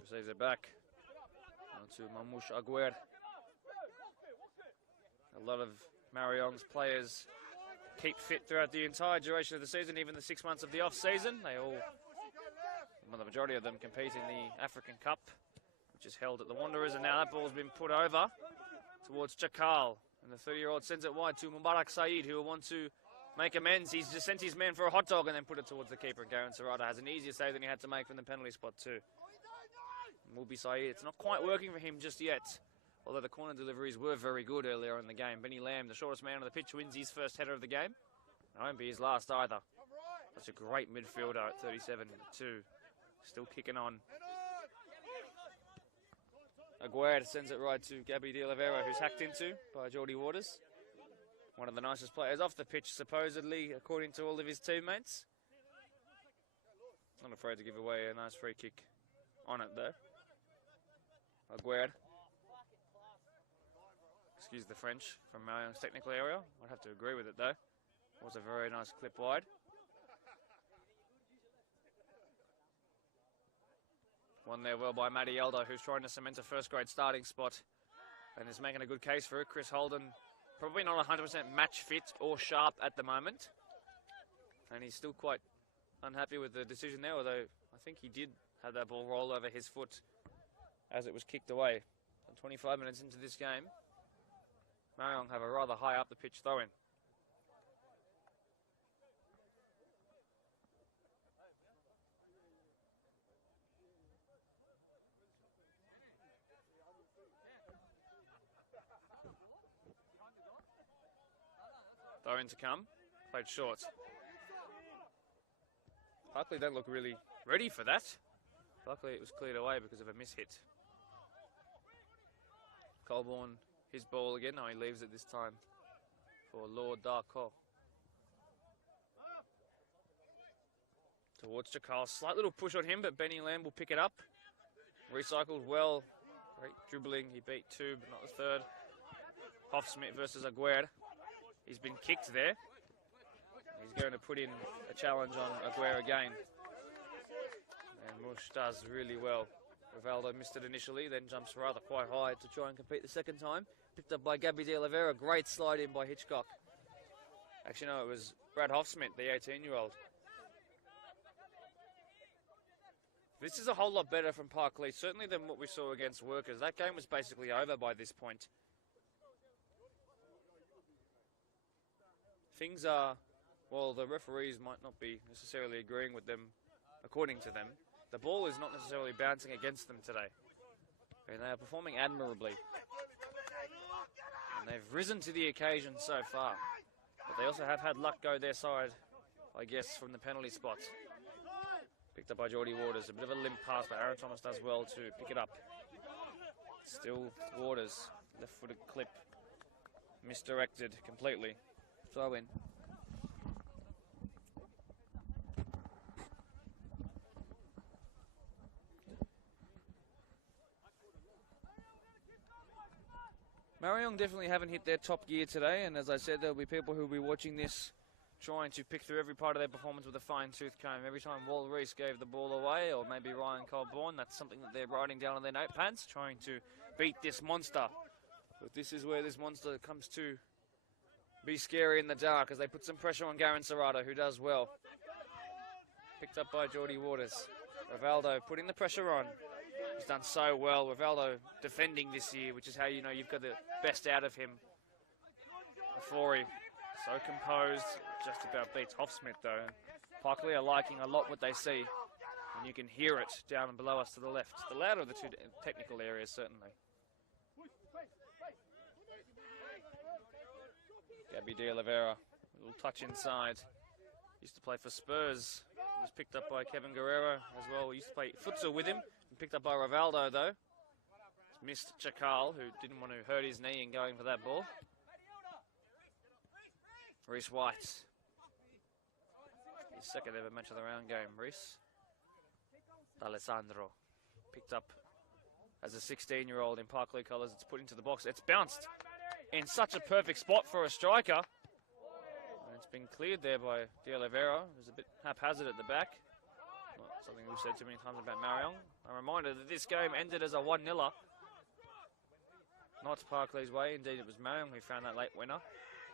Receives it back. On to Mamush Aguirre. A lot of Marayong's players keep fit throughout the entire duration of the season, even the 6 months of the off-season. They all, well, the majority of them compete in the African Cup, which is held at the Wanderers, and now that ball's been put over towards Chakal. And the 30-year-old sends it wide to Mubarak Saeed, who will want to make amends. He's just sent his man for a hot dog and then put it towards the keeper. And Garen Serrata has an easier save than he had to make from the penalty spot too. Mulby Saeed, it's not quite working for him just yet, although the corner deliveries were very good earlier in the game. Benny Lamb, the shortest man on the pitch, wins his first header of the game. It won't be his last either. Such a great midfielder at 37-2, still kicking on. Aguirre sends it right to Gabby De Oliveira, who's hacked into by Geordie Waters. One of the nicest players off the pitch, supposedly, according to all of his teammates. Not afraid to give away a nice free kick on it, though. Aguirre. Excuse the French from Marayong's technical area. I'd have to agree with it though. Was a very nice clip wide. Won there well by Matty Elder, who's trying to cement a first grade starting spot and is making a good case for it. Chris Holden, probably not 100% match fit or sharp at the moment. And he's still quite unhappy with the decision there, although I think he did have that ball roll over his foot as it was kicked away. So 25 minutes into this game, Marayong have a rather high up the pitch throw-in. Throw-in to come, played short. Parklea don't look really ready for that. Luckily it was cleared away because of a mishit. Colborne, his ball again. No, he leaves it this time for Lord Darko. Towards Chakal. Slight little push on him, but Benny Lamb will pick it up. Recycled well. Great dribbling. He beat two, but not the third. Hoffsmith versus Aguirre. He's been kicked there. He's going to put in a challenge on Aguirre again. And Mush does really well. Rivaldo missed it initially, then jumps rather quite high to try and compete the second time. Picked up by Gabby De Oliveira. Great slide in by Hitchcock. Actually, no, it was Brad Hoffsmith, the 18-year-old. This is a whole lot better from Parklea, certainly than what we saw against Workers. That game was basically over by this point. Things are, well, the referees might not be necessarily agreeing with them, according to them. The ball is not necessarily bouncing against them today. And they are performing admirably. And they've risen to the occasion so far. But they also have had luck go their side, I guess, from the penalty spots. Picked up by Geordie Waters. A bit of a limp pass, but Aaron Thomas does well to pick it up. Still Waters. Left-footed clip. Misdirected completely. Throw in. Marayong definitely haven't hit their top gear today, and as I said, there'll be people who'll be watching this trying to pick through every part of their performance with a fine-tooth comb. Every time Wal Reese gave the ball away, or maybe Ryan Colborne, that's something that they're writing down on their notepads, trying to beat this monster. But this is where this monster comes to be scary in the dark, as they put some pressure on Garen Serrato, who does well. Picked up by Geordie Waters. Rivaldo putting the pressure on. He's done so well. Rivaldo defending this year, which is how you know you've got the best out of him. Afori, so composed, just about beats Hoffsmith though. Parklea are liking a lot what they see, and you can hear it down and below us to the left. The louder of the two technical areas, certainly. Gabby De Oliveira, a little touch inside. Used to play for Spurs. He was picked up by Kevin Guerrero as well. He used to play futsal with him. And picked up by Rivaldo though. Missed Chakal, who didn't want to hurt his knee in going for that ball. Reese White. His second ever match of the round game. Reese D'Alessandro. Picked up as a 16-year-old in Parklea colours. It's put into the box. It's bounced in such a perfect spot for a striker. And it's been cleared there by De Oliveira. It was a bit haphazard at the back. Well, something we've said too many times about Marayong. A reminder that this game ended as a 1-0. Not Parklea's way. Indeed, it was Marayong who found that late winner.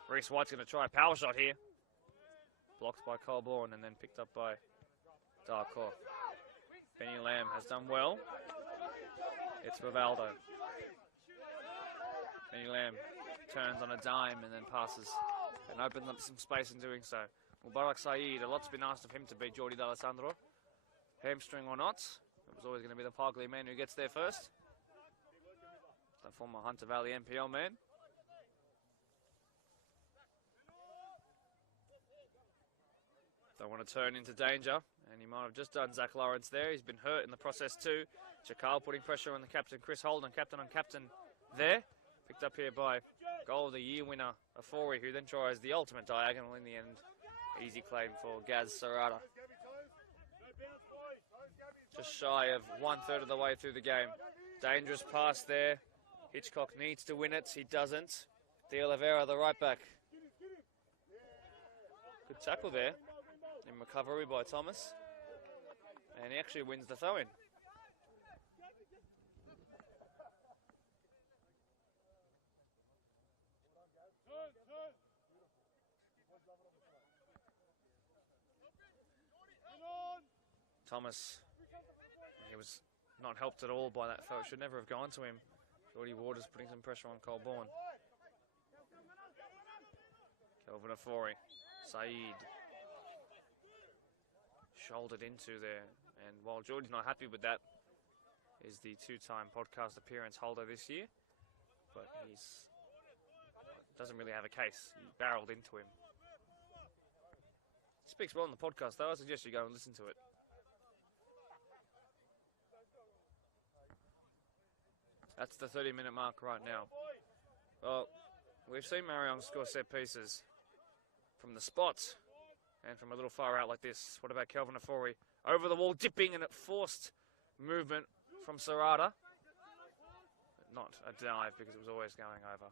Reese White's going to try a power shot here. Blocked by Colborne and then picked up by Darko. Benny Lamb has done well. It's Rivaldo. Benny Lamb turns on a dime and then passes and opens up some space in doing so. Mubarak Saeed, a lot's been asked of him to beat Geordie D'Alessandro. Hamstring or not, it was always going to be the Parklea man who gets there first. The former Hunter Valley NPL man. Don't want to turn into danger, and he might have just done Zach Lawrence there. He's been hurt in the process too. Chakal putting pressure on the captain, Chris Holden, captain on captain there. Picked up here by goal of the year winner, Afori, who then tries the ultimate diagonal in the end. Easy claim for Gaz Serrata. Just shy of 1/3 of the way through the game. Dangerous pass there. Hitchcock needs to win it. He doesn't. De Oliveira, the right back. Good tackle there. In recovery by Thomas. And he actually wins the throw-in. Thomas, he was not helped at all by that throw. It should never have gone to him. Jordy Waters putting some pressure on Colborne. Kelvin Afori, Saeed. Shouldered into there. And while Jordy's not happy with that, is the two-time podcast appearance holder this year. But he's doesn't really have a case. He barreled into him. Speaks well on the podcast though. I suggest you go and listen to it. That's the 30-minute mark right now. Well, we've seen Marayong score set pieces from the spot and from a little far out like this. What about Kelvin Afori? Over the wall, dipping, and it forced movement from Serrata. But not a dive because it was always going over.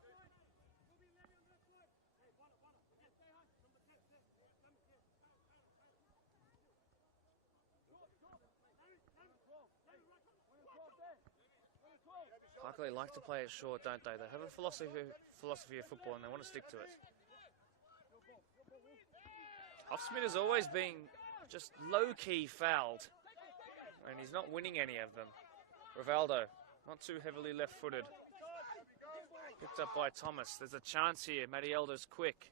Parklea like to play it short, don't they? They have a philosophy of football and they want to stick to it. Huffsmith has always been just low-key fouled. And he's not winning any of them. Rivaldo, not too heavily left-footed. Picked up by Thomas. There's a chance here. Mattieldo's quick.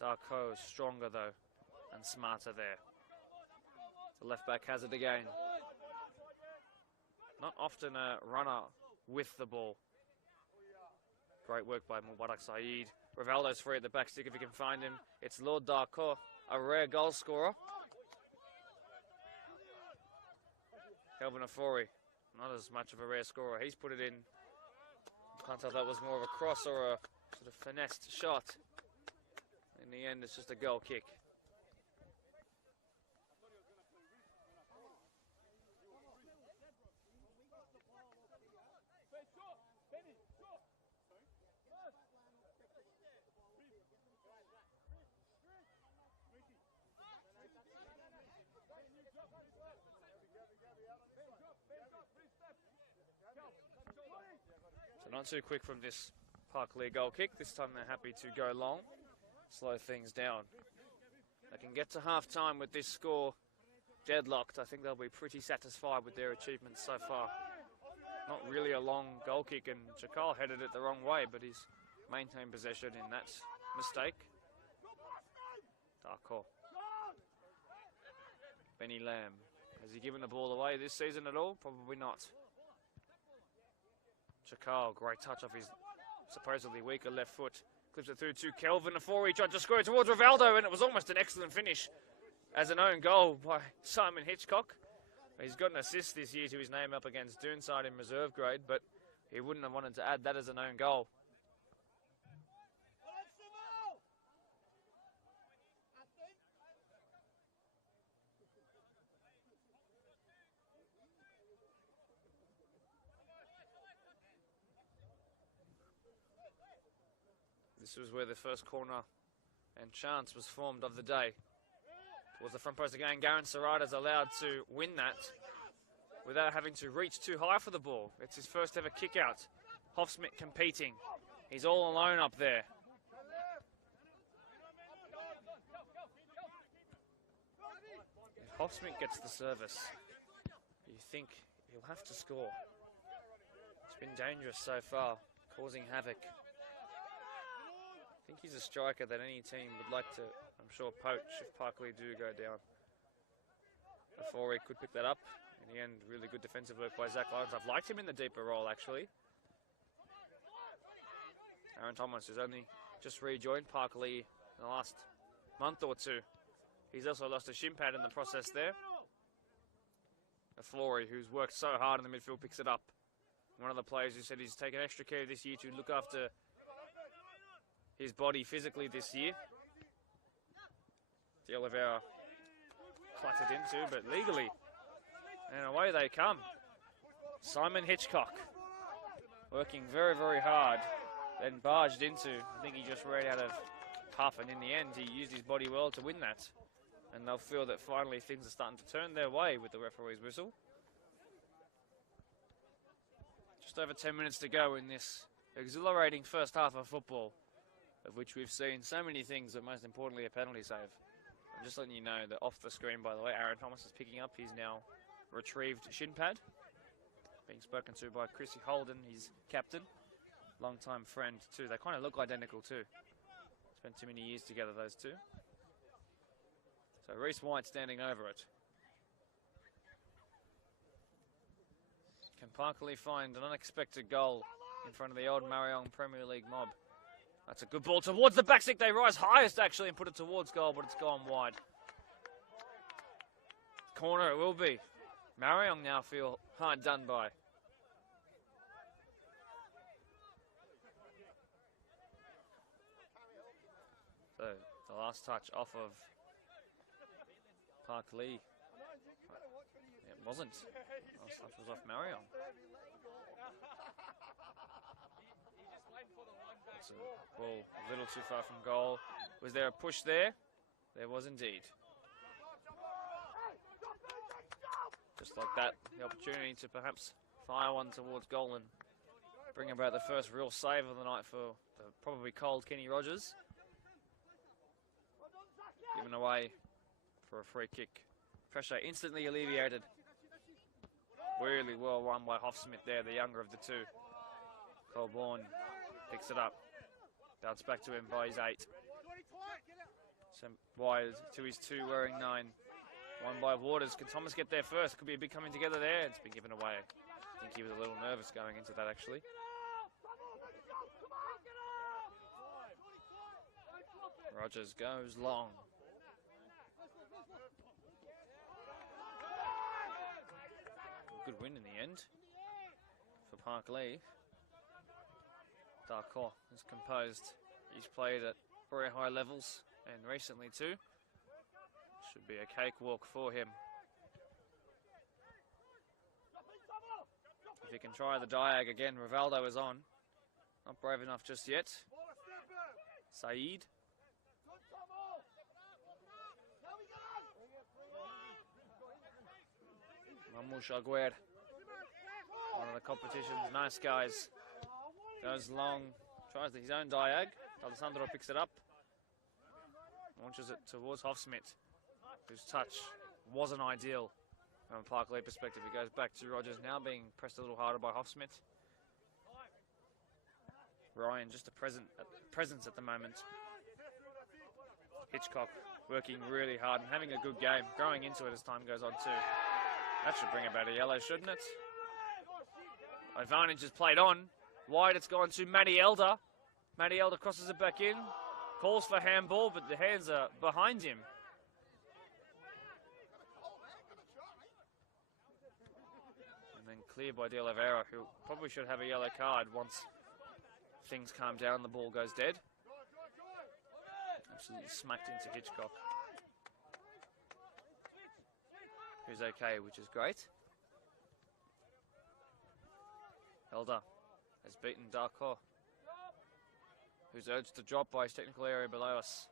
Darko stronger, though, and smarter there. The left-back has it again. Not often a runner with the ball. Great work by Mubarak Saeed. Rivaldo's free at the back stick if he can find him. It's Lord Darko, a rare goal scorer. Kelvin Afori, not as much of a rare scorer. He's put it in. Can't tell if that was more of a cross or a sort of finessed shot. In the end, it's just a goal kick. So not too quick from this Parklea goal kick. This time they're happy to go long, slow things down. They can get to half-time with this score deadlocked. I think they'll be pretty satisfied with their achievements so far. Not really a long goal kick, and Chakal headed it the wrong way, but he's maintained possession in that mistake. Darko. Benny Lamb. Has he given the ball away this season at all? Probably not. Chakal, great touch off his supposedly weaker left foot. Clips it through to Kelvin Afori. Tried to score it towards Rivaldo, and it was almost an excellent finish as an own goal by Simon Hitchcock. He's got an assist this year to his name up against Doonside in reserve grade, but he wouldn't have wanted to add that as an own goal. This was where the first corner and chance was formed of the day. Towards the front post again, Garen Serrata's allowed to win that without having to reach too high for the ball. It's his first ever kick out. Hoffsmith competing. He's all alone up there. If Hoffsmith gets the service, you think he'll have to score. It's been dangerous so far, causing havoc. I think he's a striker that any team would like to, I'm sure, poach if Parklea do go down. Afori could pick that up. In the end, really good defensive work by Zach Lyons. I've liked him in the deeper role, actually. Aaron Thomas has only just rejoined Parklea in the last month or two. He's also lost a shin pad in the process there. Afori, who's worked so hard in the midfield, picks it up. One of the players who said he's taken extra care this year to look after his body physically this year. De Oliveira clattered into, but legally. And away they come. Simon Hitchcock working very, very hard, then barged into. I think he just ran out of puff, and in the end, he used his body well to win that. And they'll feel that finally things are starting to turn their way with the referee's whistle. Just over 10 minutes to go in this exhilarating first half of football, of which we've seen so many things, but most importantly a penalty save. I'm just letting you know that off the screen, by the way, Aaron Thomas is picking up his now retrieved shin pad, being spoken to by Chrissy Holden, his captain, long-time friend too. They kind of look identical too. Spent too many years together, those two. So Reece White standing over it. Can Parklea find an unexpected goal in front of the old Marayong Premier League mob? That's a good ball towards the back stick. They rise highest actually and put it towards goal, but it's gone wide. Corner it will be. Marayong now feel hard done by. So the last touch off of Parklea. It wasn't. Last touch was off Marayong. That's a ball a little too far from goal. Was there a push there? There was indeed. Just like that, the opportunity to perhaps fire one towards goal and bring about the first real save of the night for the probably cold Kenny Rogers. Given away for a free kick. Pressure instantly alleviated. Really well run by Hoffsmith there, the younger of the two. Colborne picks it up. Bounce back to him by his 8. Sent wide to his 2 wearing 9. One by Waters. Can Thomas get there first? Could be a big coming together there. It's been given away. I think he was a little nervous going into that actually. Rogers goes long. Good win in the end for Parklea. Darko is composed. He's played at very high levels and recently too. Should be a cakewalk for him. If he can try the diag again, Rivaldo is on. Not brave enough just yet. Saeed. Mamush Aguer, one of the competition's nice guys. Goes long, tries his own diag. Alessandro picks it up. Launches it towards Hoffsmith, whose touch wasn't ideal from a Parklea perspective. He goes back to Rogers, now being pressed a little harder by Hoffsmith. Ryan just a presence at the moment. Hitchcock working really hard and having a good game, growing into it as time goes on too. That should bring about a yellow, shouldn't it? Advantage is played on. Wide, it's gone to Matty Elder. Matty Elder crosses it back in. Calls for handball, but the hands are behind him. And then cleared by De Oliveira, who probably should have a yellow card once things calm down, the ball goes dead. Absolutely smacked into Hitchcock, who's okay, which is great. Elder has beaten Darko, who's urged to drop by his technical area below us.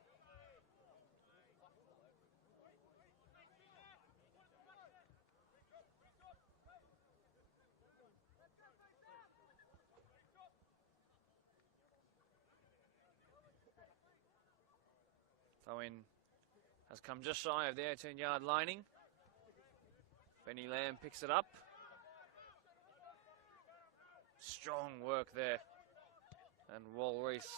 Throw in has come just shy of the 18-yard lining. Benny Lamb picks it up. Strong work there. And Wal Reese.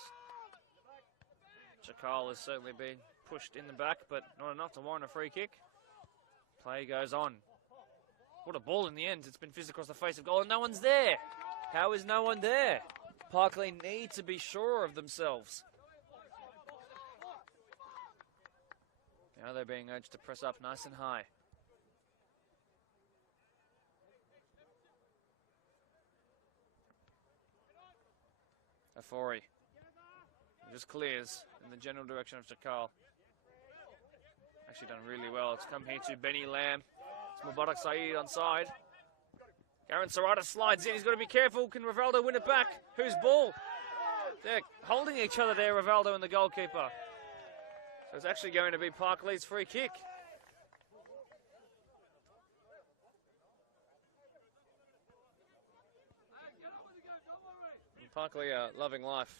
Chakal has certainly been pushed in the back, but not enough to warrant a free kick. Play goes on. What a ball in the end. It's been fizzed across the face of goal and no one's there. How is no one there? Parklea need to be sure of themselves. Now they're being urged to press up nice and high. Afori just clears in the general direction of Chakal. Actually done really well. It's come here to Benny Lamb. It's Mubarak Saeed on side. Garen Serrata slides in. He's got to be careful. Can Rivaldo win it back? Whose ball? They're holding each other there, Rivaldo and the goalkeeper. So it's actually going to be Parklea's free kick. And Parklea loving life.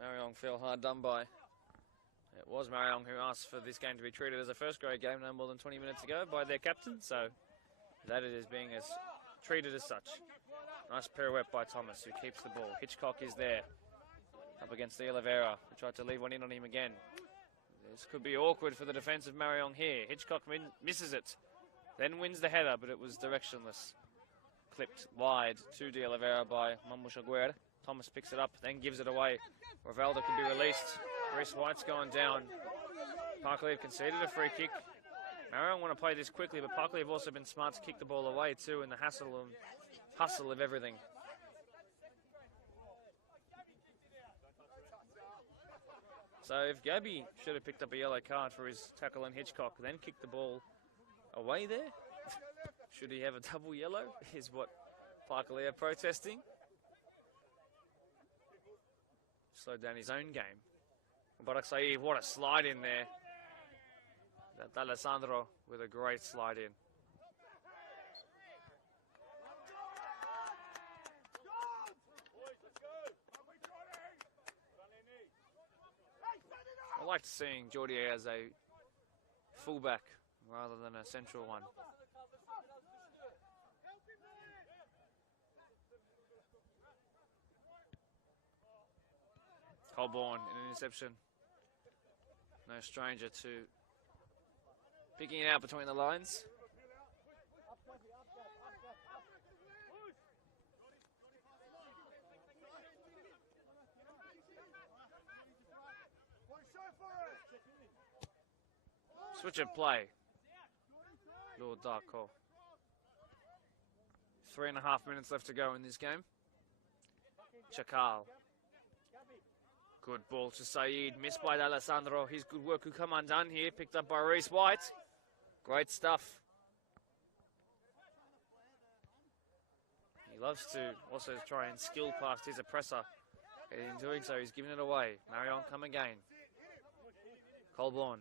Marayong feel hard done by. It was Marayong who asked for this game to be treated as a first grade game no more than 20 minutes ago by their captain, so that it is being treated as such. Nice pirouette by Thomas, who keeps the ball. Hitchcock is there, up against De Oliveira, who tried to leave one in on him again. This could be awkward for the defence of Marayong here. Hitchcock misses it, then wins the header, but it was directionless. Clipped wide to De Oliveira by Mamushaguer. Thomas picks it up, then gives it away. Rivaldo can be released. Reese White's going down. Parklea have conceded a free kick. Marayong want to play this quickly, but Parklea have also been smart to kick the ball away too in the hustle of everything. So if Gabby should have picked up a yellow card for his tackle on Hitchcock, then kicked the ball away there, should he have a double yellow, is what Parklea are protesting. Slowed down his own game. But Saeed, what a slide in there. That Alessandro with a great slide in. I liked seeing Jordier as a fullback rather than a central one. Colborne in an interception. No stranger to picking it out between the lines. Switch of play. Lord Darko. 3.5 minutes left to go in this game. Chakal. Good ball to Saeed, missed by Alessandro. His good work could come undone here, picked up by Reese White. Great stuff. He loves to also try and skill past his oppressor. And in doing so, he's giving it away. Marayong come again. Colborne.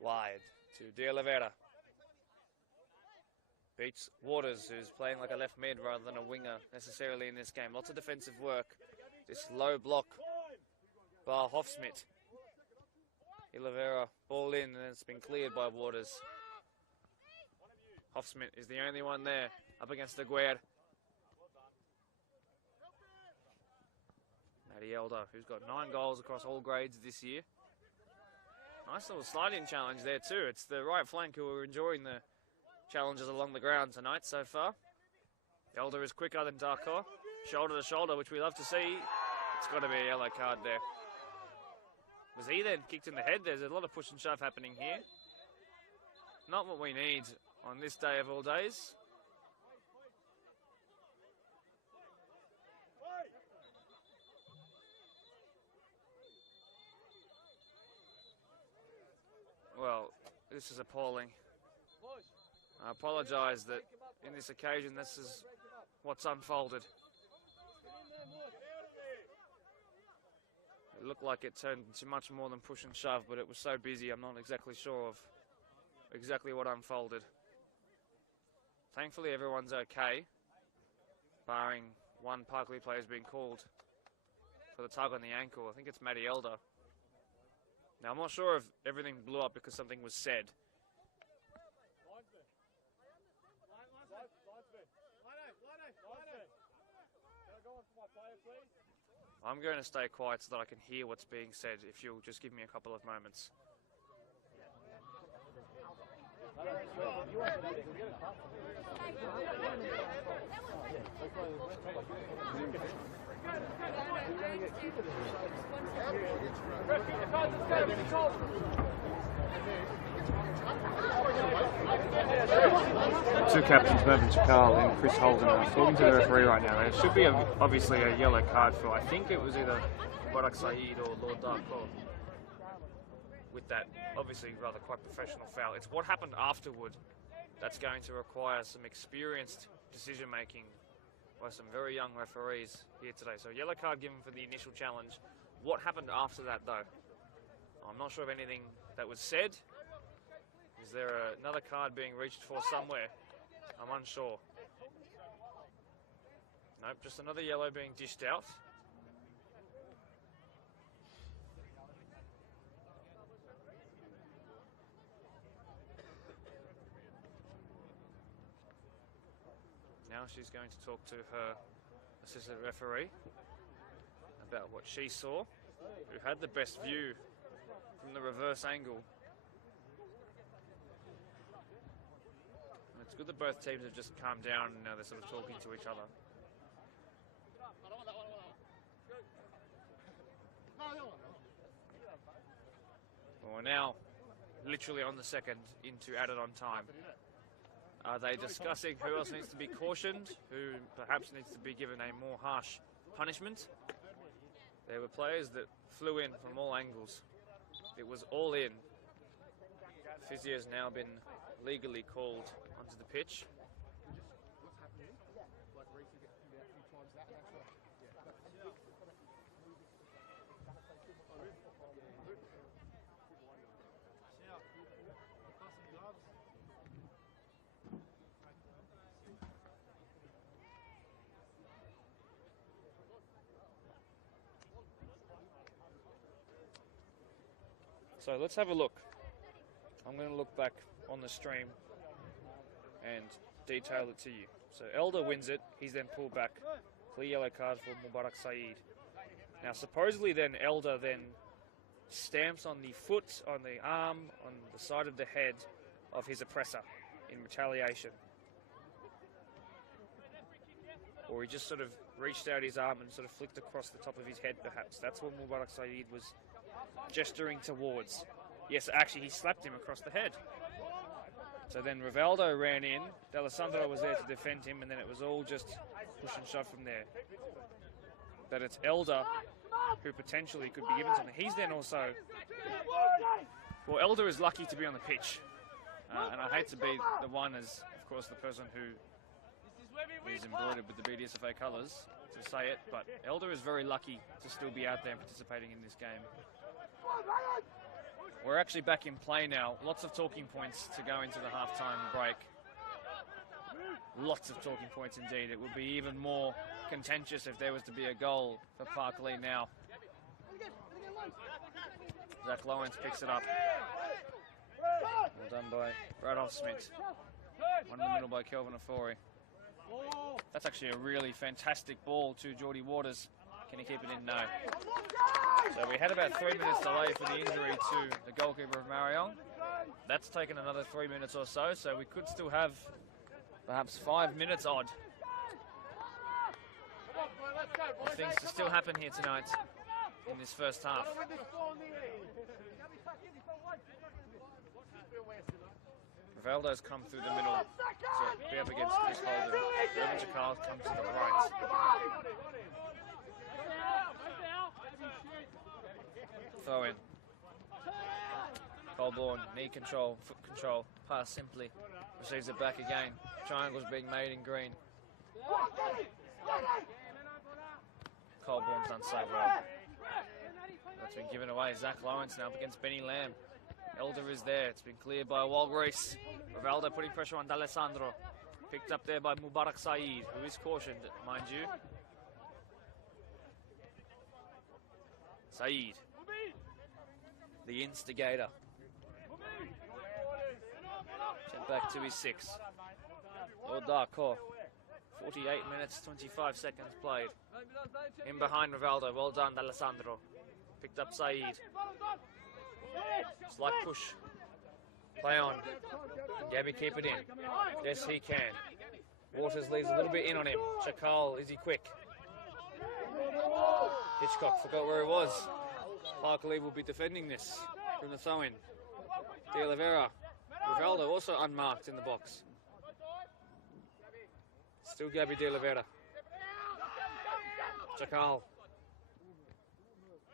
Wide to De Oliveira. Beats Waters, who's playing like a left mid rather than a winger necessarily in this game. Lots of defensive work. This low block by Hofsmith. Oliveira, ball in, and it's been cleared by Waters. Hofsmith is the only one there, up against Aguirre. Matty Elder, who's got 9 goals across all grades this year. Nice little slide-in challenge there too. It's the right flank who are enjoying the challenges along the ground tonight so far. Elder is quicker than Darko. Shoulder to shoulder, which we love to see. It's got to be a yellow card there. Was he then kicked in the head? There's a lot of push and shove happening here. Not what we need on this day of all days. Well, this is appalling. I apologise that in this occasion this is what's unfolded. It looked like it turned into much more than push and shove, but it was so busy I'm not exactly sure of exactly what unfolded. Thankfully everyone's okay, barring one Parklea player has been called for the tug on the ankle. I think it's Matty Elder. Now I'm not sure if everything blew up because something was said. I'm going to stay quiet so that I can hear what's being said, if you'll just give me a couple of moments. Two captains, Mervyn Chakal and Chris Holden, are talking to the referee right now. There should be obviously a yellow card for, I think it was either Barak Saeed or Lord Darko, with that obviously rather quite professional foul. It's what happened afterward That's going to require some experienced decision making by some very young referees here today. So yellow card given for the initial challenge. What happened after that though? I'm not sure of anything that was said. Is there another card being reached for somewhere? I'm unsure. Nope, just another yellow being dished out. Now she's going to talk to her assistant referee about what she saw, who had the best view from the reverse angle. And it's good that both teams have just calmed down and now they're sort of talking to each other. Well, we're now literally on the second into added on time. Are they discussing who else needs to be cautioned, who perhaps needs to be given a more harsh punishment? There were players that flew in from all angles. It was all in. Physio's now been legally called onto the pitch. So let's have a look. I'm going to look back on the stream and detail it to you. So Elder wins it. He's then pulled back. Clear yellow card for Mubarak Saeed. Now supposedly then Elder then stamps on the foot, on the arm, on the side of the head of his oppressor in retaliation. Or he just sort of reached out his arm and sort of flicked across the top of his head perhaps. That's what Mubarak Saeed was gesturing towards. Yes, actually he slapped him across the head. So then Rivaldo ran in, D'Alessandro was there to defend him, and then it was all just push and shove from there. That it's Elder who potentially could be given something. He's then also... Well, Elder is lucky to be on the pitch. And I hate to be the one as, of course, the person who is embroidered with the BDSFA colours to say it, but Elder is very lucky to still be out there and participating in this game. We're actually back in play now. Lots of talking points to go into the halftime break. Lots of talking points indeed. It would be even more contentious if there was to be a goal for Parklea now. Zach Lawrence picks it up. Well done by Radolf Smith. One in the middle by Kelvin Ofori. That's actually a really fantastic ball to Geordie Waters. Can he keep it in? No. So we had about 3 minutes delay for the injury to the goalkeeper of Marayong. That's taken another 3 minutes or so, so we could still have perhaps 5 minutes odd. Things to still happen here tonight in this first half. Rivaldo's come through the middle to be up against Chris Holden. Evan Chakal comes to the right. Throw in. Colborne, knee control, foot control, pass simply. Receives it back again. Triangles being made in green. Colborne's done so well. That's been given away. Zach Lawrence now up against Benny Lamb. Elder is there. It's been cleared by Walgreese. Rivaldo putting pressure on D'Alessandro. Picked up there by Mubarak Saeed, who is cautioned, mind you. Saeed, the instigator. Sent back to his six. O'Darko, 48 minutes, 25 seconds played. In behind Rivaldo, well done D'Alessandro. Picked up Saeed. Slight push. Play on. Gabby keep it in. Yes, he can. Waters leaves a little bit in on him. Chakal, is he quick? Hitchcock forgot where he was. Parklea will be defending this from the throw-in. De Oliveira. Rivaldo also unmarked in the box. Still Gabby De Oliveira. Chakal.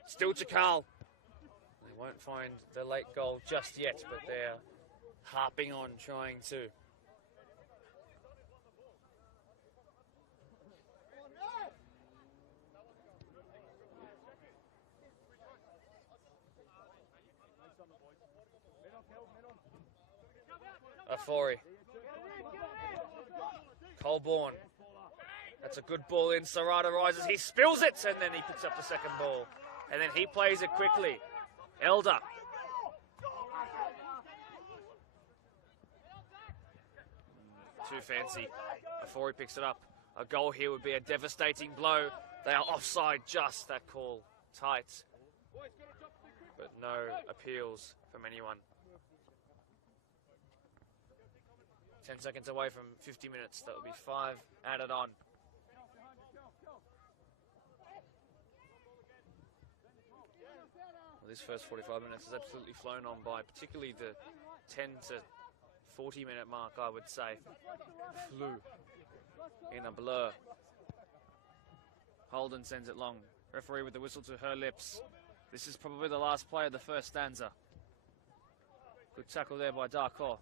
Still Chakal. They won't find the late goal just yet, but they're harping on trying to Afori. Colborne. That's a good ball in. Serrata rises. He spills it, and then he picks up the second ball. And then he plays it quickly. Elder. Too fancy. Afori picks it up. A goal here would be a devastating blow. They are offside just. That call tight. But no appeals from anyone. 10 seconds away from 50 minutes. That would be 5 added on. Well, this first 45 minutes has absolutely flown on by, particularly the 10 to 40 minute mark, I would say. Flew in a blur. Holden sends it long. Referee with the whistle to her lips. This is probably the last play of the first stanza. Good tackle there by Darko.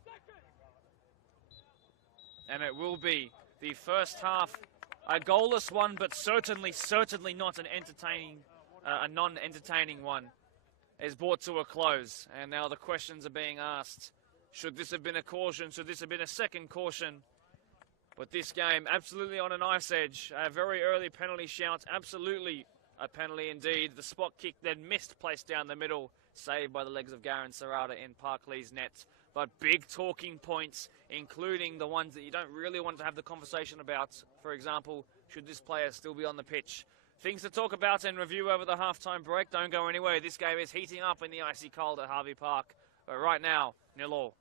And it will be the first half, a goalless one, but certainly not an entertaining, a non-entertaining one, is brought to a close. And now the questions are being asked. Should this have been a caution? Should this have been a second caution? But this game, absolutely on a knife's edge. A very early penalty shout, absolutely a penalty indeed. The spot kick then missed, placed down the middle, saved by the legs of Garen Serrata in Parklea's net. But big talking points, including the ones that you don't really want to have the conversation about. For example, should this player still be on the pitch? Things to talk about and review over the halftime break. Don't go anywhere. This game is heating up in the icy cold at Harvey Park. But right now, 0-0.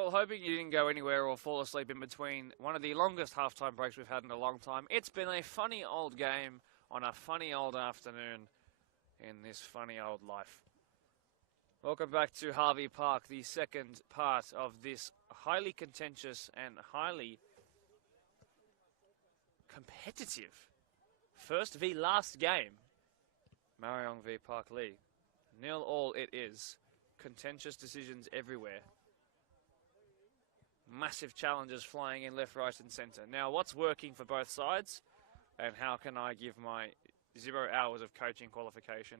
Well, hoping you didn't go anywhere or fall asleep in between one of the longest halftime breaks we've had in a long time. It's been a funny old game on a funny old afternoon in this funny old life. Welcome back to Harvey Park, the second part of this highly contentious and highly competitive first v last game. Marayong v Parklea. 0-0 it is. Contentious decisions everywhere. Massive challenges flying in left, right and centre. Now, what's working for both sides? And how can I give my 0 hours of coaching qualification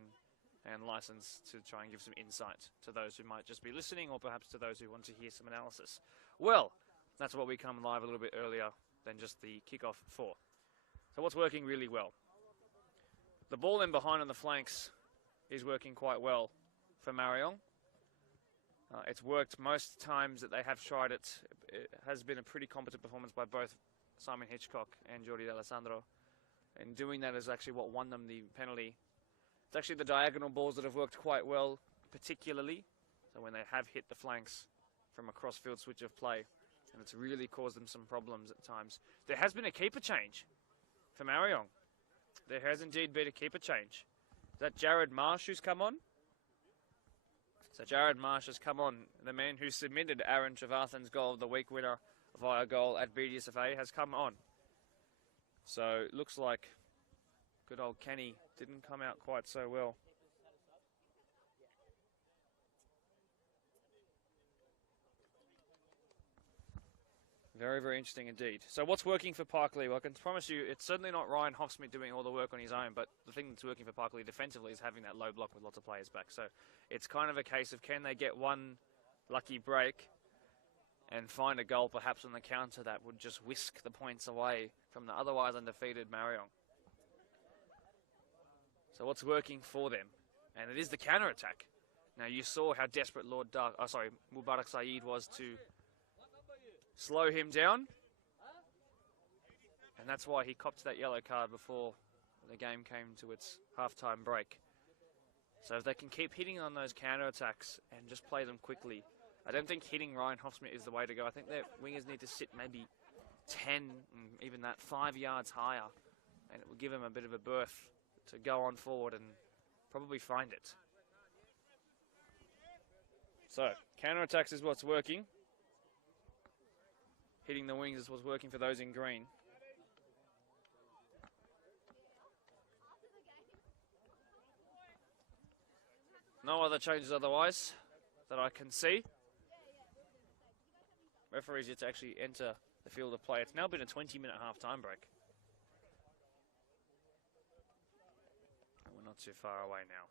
and license to try and give some insight to those who might just be listening, or perhaps to those who want to hear some analysis? Well, that's what we come live a little bit earlier than just the kickoff for. So what's working really well? The ball in behind on the flanks is working quite well for Marayong. It's worked most times that they have tried it. It has been a pretty competent performance by both Simon Hitchcock and Jordi D'Alessandro. And doing that is actually what won them the penalty. It's actually the diagonal balls that have worked quite well, particularly. So when they have hit the flanks from a cross-field switch of play. And it's really caused them some problems at times. There has been a keeper change for Marayong. There has indeed been a keeper change. Is that Jared Marsh who's come on? So Jared Marsh has come on. The man who submitted Aaron Trevathan's goal of the week winner via goal at BDSFA has come on. So it looks like good old Kenny didn't come out quite so well. Very, very interesting indeed. So what's working for Parklea? Well, I can promise you it's certainly not Ryan Hoffsmith doing all the work on his own, but the thing that's working for Parklea defensively is having that low block with lots of players back. So it's kind of a case of, can they get one lucky break and find a goal perhaps on the counter that would just whisk the points away from the otherwise undefeated Marayong. So what's working for them? And it is the counter-attack. Now you saw how desperate Mubarak Saeed was to slow him down, and that's why he copped that yellow card before the game came to its half-time break. So if they can keep hitting on those counter-attacks and just play them quickly, I don't think hitting Ryan Hoffsmith is the way to go. I think their wingers need to sit maybe 10, even that 5 yards higher, and it will give them a bit of a berth to go on forward and probably find it. So, counter-attacks is what's working. Hitting the wings is what's working for those in green. No other changes otherwise that I can see. Referees yet to actually enter the field of play. It's now been a 20-minute half-time break. And we're not too far away now.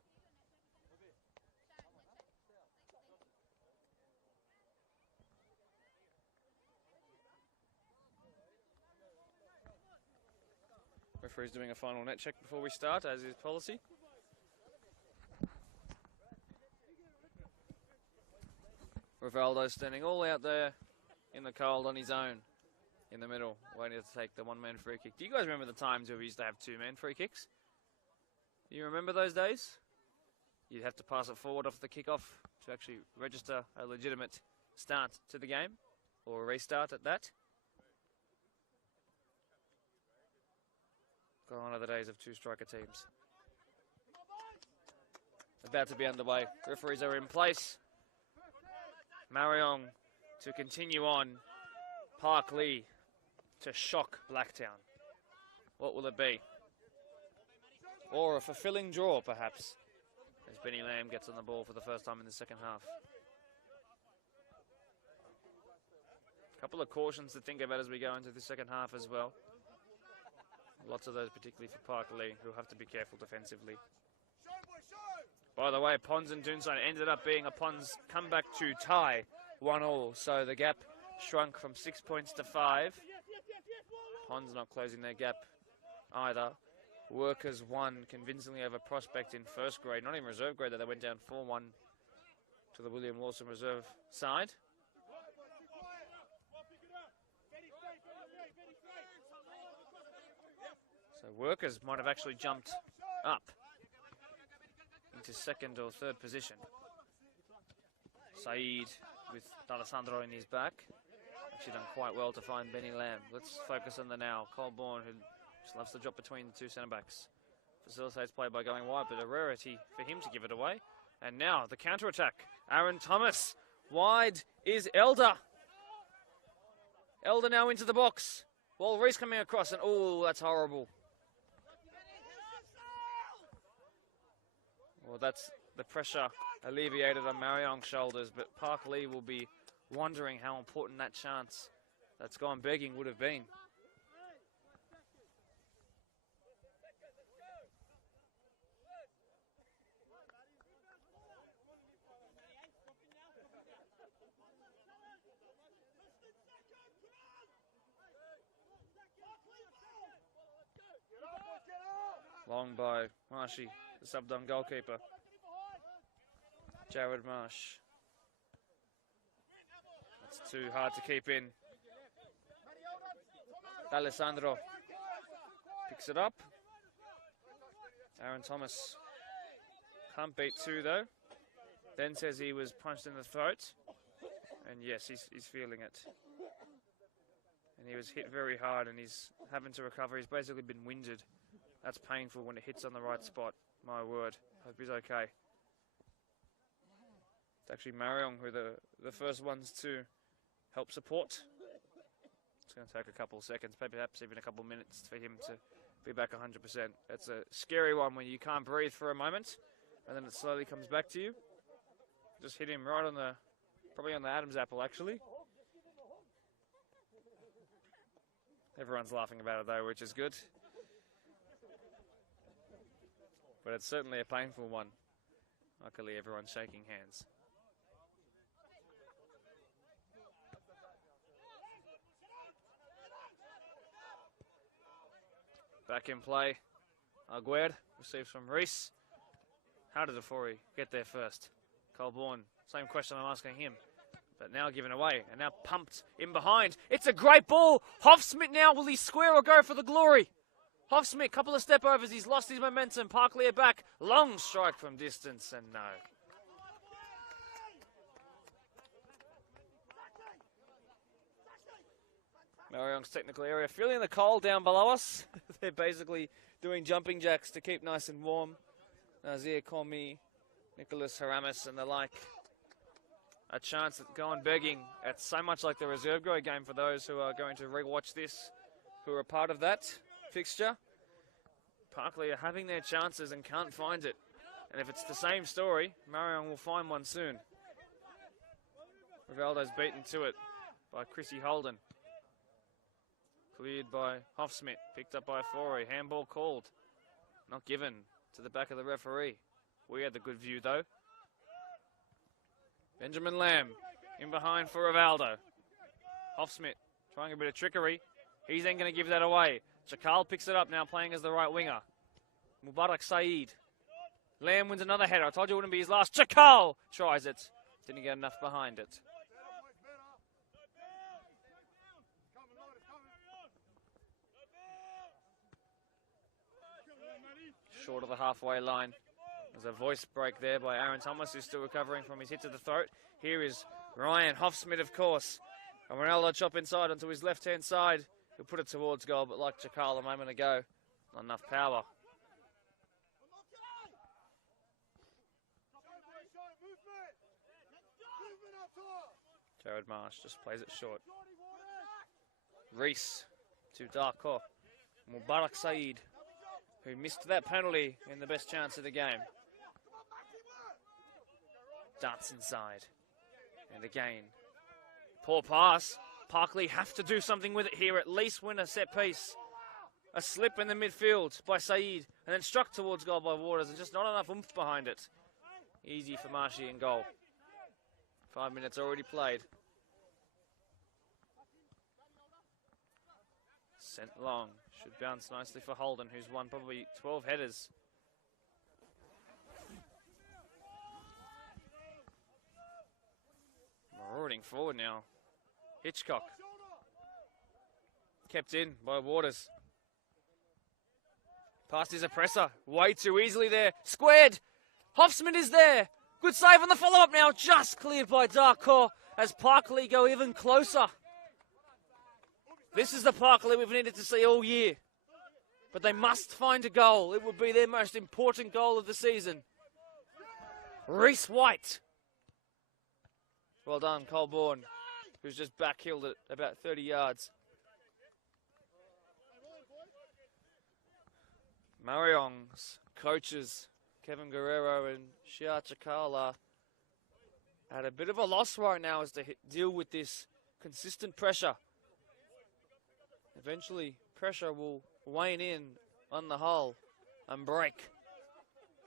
Referee's doing a final net check before we start, as is policy. Rivaldo standing all out there in the cold on his own in the middle, waiting to take the one-man free kick. Do you guys remember the times where we used to have two-man free kicks? Do you remember those days? You'd have to pass it forward off the kickoff to actually register a legitimate start to the game, or a restart at that. Gone are the days of two-striker teams. About to be underway. Referees are in place. Marayong to continue on. Parklea to shock Blacktown. What will it be? Or a fulfilling draw, perhaps, as Benny Lamb gets on the ball for the first time in the second half. A couple of cautions to think about as we go into the second half as well. Lots of those particularly for Parklea, who have to be careful defensively. By the way, Pons and Doonside ended up being a Pons comeback to tie 1-1. So the gap shrunk from 6 points to 5. Pons not closing their gap either. Workers won convincingly over Prospect in first grade, not even reserve grade, that they went down 4-1 to the William Lawson reserve side. So Workers might have actually jumped up into second or third position. Saeed with D'Alessandro in his back. Actually done quite well to find Benny Lamb. Let's focus on the now. Colborne, who just loves to drop between the two centre-backs. Facilitates play by going wide, but a rarity for him to give it away. And now the counter-attack. Aaron Thomas. Wide is Elder. Elder now into the box. Well, Reese coming across, and oh, that's horrible. Well, that's the pressure alleviated on Marayong's shoulders, but Parklea will be wondering how important that chance that's gone begging would have been. Long by Marshy, the sub-dom goalkeeper. Jared Marsh. That's too hard to keep in. D'Alessandro picks it up. Aaron Thomas can't beat two though. Then says he was punched in the throat. And yes, he's feeling it. And he was hit very hard and he's having to recover. He's basically been winded. That's painful when it hits on the right spot. My word. Hope he's okay. It's actually Marayong who are the first ones to help support. It's going to take a couple of seconds, perhaps even a couple of minutes for him to be back 100%. It's a scary one when you can't breathe for a moment and then it slowly comes back to you. Just hit him right on probably on the Adam's apple actually. Everyone's laughing about it though, which is good. But it's certainly a painful one. Luckily, everyone's shaking hands. Back in play. Aguerd receives from Reese. How did Afori get there first? Colborne, same question I'm asking him. But now given away, and now pumped in behind. It's a great ball. Hoffsmith now, will he square or go for the glory? Hoffsmith, couple of step overs, he's lost his momentum. Parklea back, long strike from distance, and no. Marayong's technical area, feeling the cold down below us. They're basically doing jumping jacks to keep nice and warm. Nazir Komi, Nicholas Haramis, and the like. A chance at going begging. It's so much like the reserve grade game for those who are going to re-watch this, who are a part of that fixture. Parklea are having their chances and can't find it. And if it's the same story, Marayong will find one soon. Rivaldo's beaten to it by Chrissy Holden. Cleared by Hoffsmith, picked up by Afori. Handball called. Not given to the back of the referee. We had the good view though. Benjamin Lamb in behind for Rivaldo. Hoffsmith trying a bit of trickery. He's then going to give that away. Chakal picks it up now, playing as the right winger. Mubarak Saeed. Lamb wins another header. I told you it wouldn't be his last. Chakal tries it. Didn't get enough behind it. Short of the halfway line. There's a voice break there by Aaron Thomas, who's still recovering from his hit to the throat. Here is Ryan Hoffsmith, of course. And Ronaldo chop inside onto his left-hand side. He'll put it towards goal, but like Chakal a moment ago, not enough power. Jared Marsh just plays it short. Reese to Darko. Mubarak Saeed, who missed that penalty in the best chance of the game. Darts inside. And again, poor pass. Parklea have to do something with it here, at least win a set piece. A slip in the midfield by Saeed, and then struck towards goal by Waters, and just not enough oomph behind it. Easy for Marshy in goal. 5 minutes already played. Sent long. Should bounce nicely for Holden, who's won probably 12 headers. Marauding forward now. Hitchcock. Kept in by Waters. Past his oppressor. Way too easily there. Squared. Hoffsmith is there. Good save on the follow-up now. Just cleared by Darko. as Parklea go even closer. This is the Parklea we've needed to see all year. But they must find a goal. It would be their most important goal of the season. Reese White. Well done, Colborne, who's just backhilled it about 30 yards. Marayong's coaches, Kevin Guerrero and Shia Chakala, at a bit of a loss right now as to deal with this consistent pressure. Eventually, pressure will wane in on the hull and break.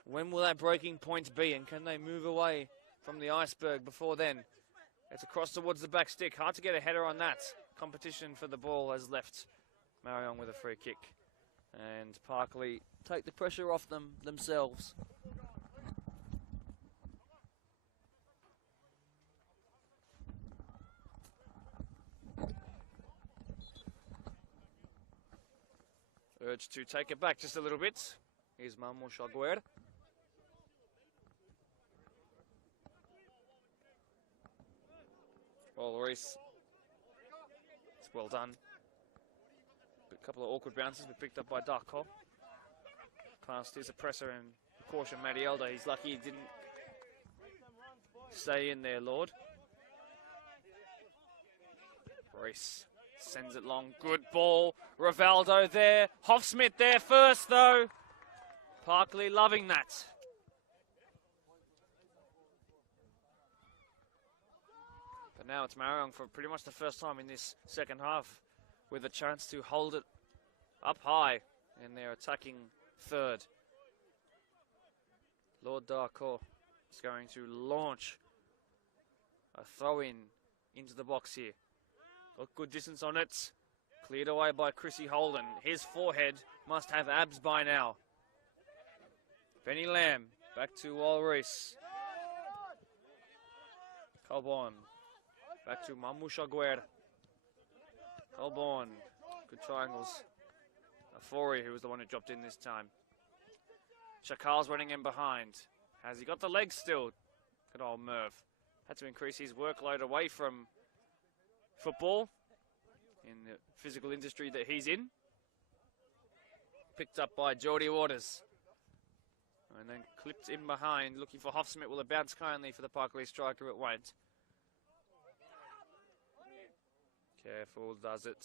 When will that breaking point be, and can they move away from the iceberg before then? It's across towards the back stick. Hard to get a header on that. Competition for the ball has left Marayong with a free kick. And Parklea take the pressure off themselves. Urge to take it back just a little bit. Here's Mamu Shaguer. Well, Reese. It's well done. A couple of awkward bounces, but picked up by Darko. Past his oppressor and caution Matty Elder. He's lucky he didn't stay in there, Lord. Reese sends it long. Good ball. Rivaldo there. Hoffsmith there first, though. Parklea loving that. But now it's Marayong for pretty much the first time in this second half with a chance to hold it up high in their attacking third. Lord Darko is going to launch a throw-in into the box here. Got good distance on it. Cleared away by Chrissy Holden. His forehead must have abs by now. Benny Lamb back to Walrus. Colborne back to Mamusha Guerra. Colborne, good triangles. Afori, who was the one who dropped in this time. Chakal's running in behind. Has he got the legs still? Good old Merv. Had to increase his workload away from football in the physical industry that he's in. Picked up by Geordie Waters. And then clipped in behind, looking for Hoffsmith. Will it bounce kindly for the Parklea striker? It won't. Careful does it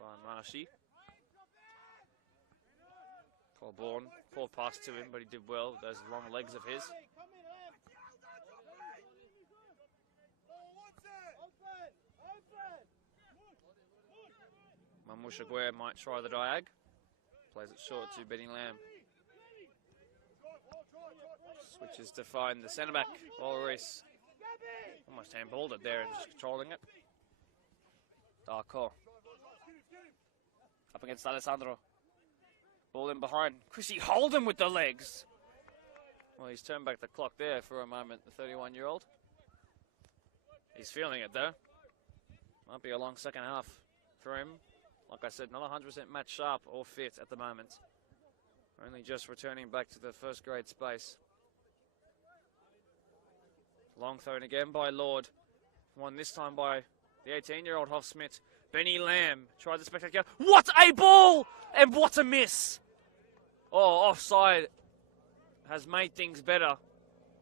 by Marshy. Colborne, poor pass to him, but he did well with those long legs of his. Mamusha Guerra might try the diag. Plays it short to Benny Lamb. Switches to find the centre back, Walrus. Almost handballed it there and just controlling it. Darko. Up against Alessandro. Ball in behind. Chrissy Holden with the legs. Well, he's turned back the clock there for a moment, the 31-year-old. He's feeling it though. Might be a long second half for him. Like I said, not 100% match sharp or fit at the moment. Only just returning back to the first grade space. Long thrown again by Lord. Won this time by the 18-year-old Hoffsmith. Benny Lamb tried the spectacular. What a ball! And what a miss! Oh, offside has made things better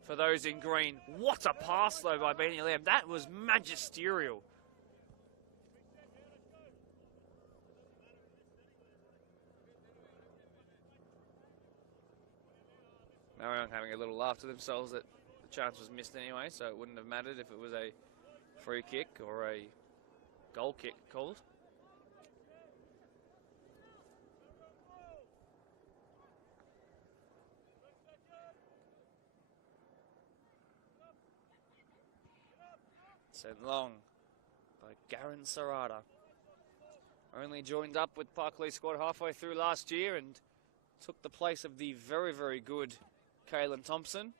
for those in green. What a pass, though, by Benny Lamb. That was magisterial. Marayong having a little laugh to themselves that the chance was missed anyway, so it wouldn't have mattered if it was a free kick or a goal kick called. Sent long by Garen Serrata. Only joined up with Parklea squad halfway through last year and took the place of the very, very good Kalen Thompson,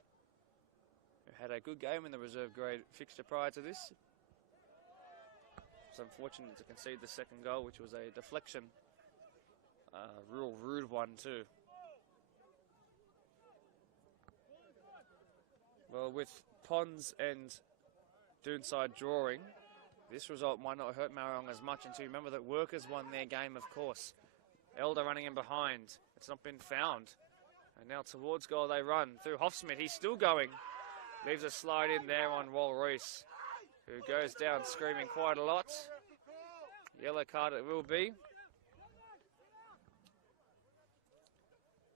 who had a good game in the reserve grade fixture prior to this. It was unfortunate to concede the second goal, which was a deflection. Real rude one too. Well, with Pons and Doonside drawing. This result might not hurt Marayong as much until you remember that Workers won their game, of course. Elder running in behind. It's not been found. And now towards goal they run. Through Hoffsmith, he's still going. Leaves a slide in there on Walreese, who goes down screaming quite a lot. Yellow card it will be.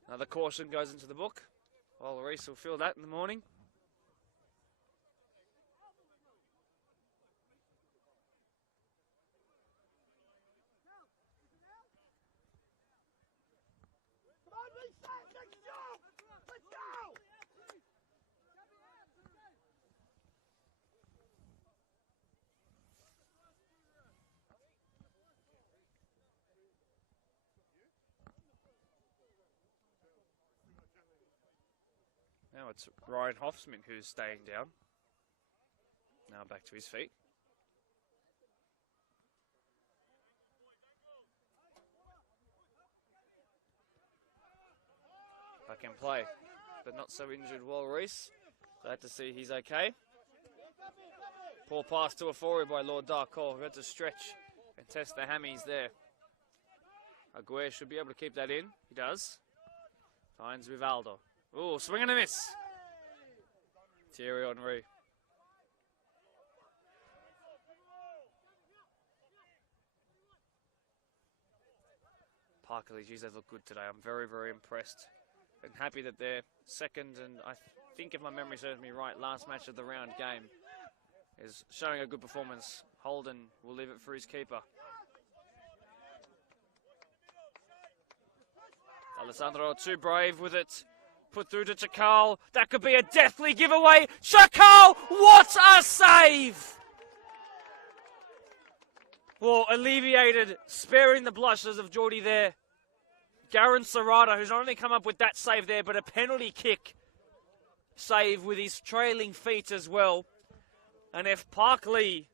Another caution goes into the book. Walreese will feel that in the morning. Now it's Ryan Hoffsman who's staying down. Now back to his feet. Back in play, but not so injured Walreese. Glad to see he's okay. Poor pass to a forward by Lord Darkor, who had to stretch and test the hammies there. Aguirre should be able to keep that in. He does. Finds Rivaldo. Oh, swing and a miss. Thierry Henry. Parklea, geez, they look good today. I'm very, very impressed and happy that they're second. And I think, if my memory serves me right, last match of the round game is showing a good performance. Holden will leave it for his keeper. Alessandro too brave with it. Put through to Chakal. That could be a deathly giveaway. Chakal, what a save! Well, alleviated, sparing the blushes of Geordie there. Garen Serrata, who's not only come up with that save there, but a penalty kick save with his trailing feet as well. And if Parklea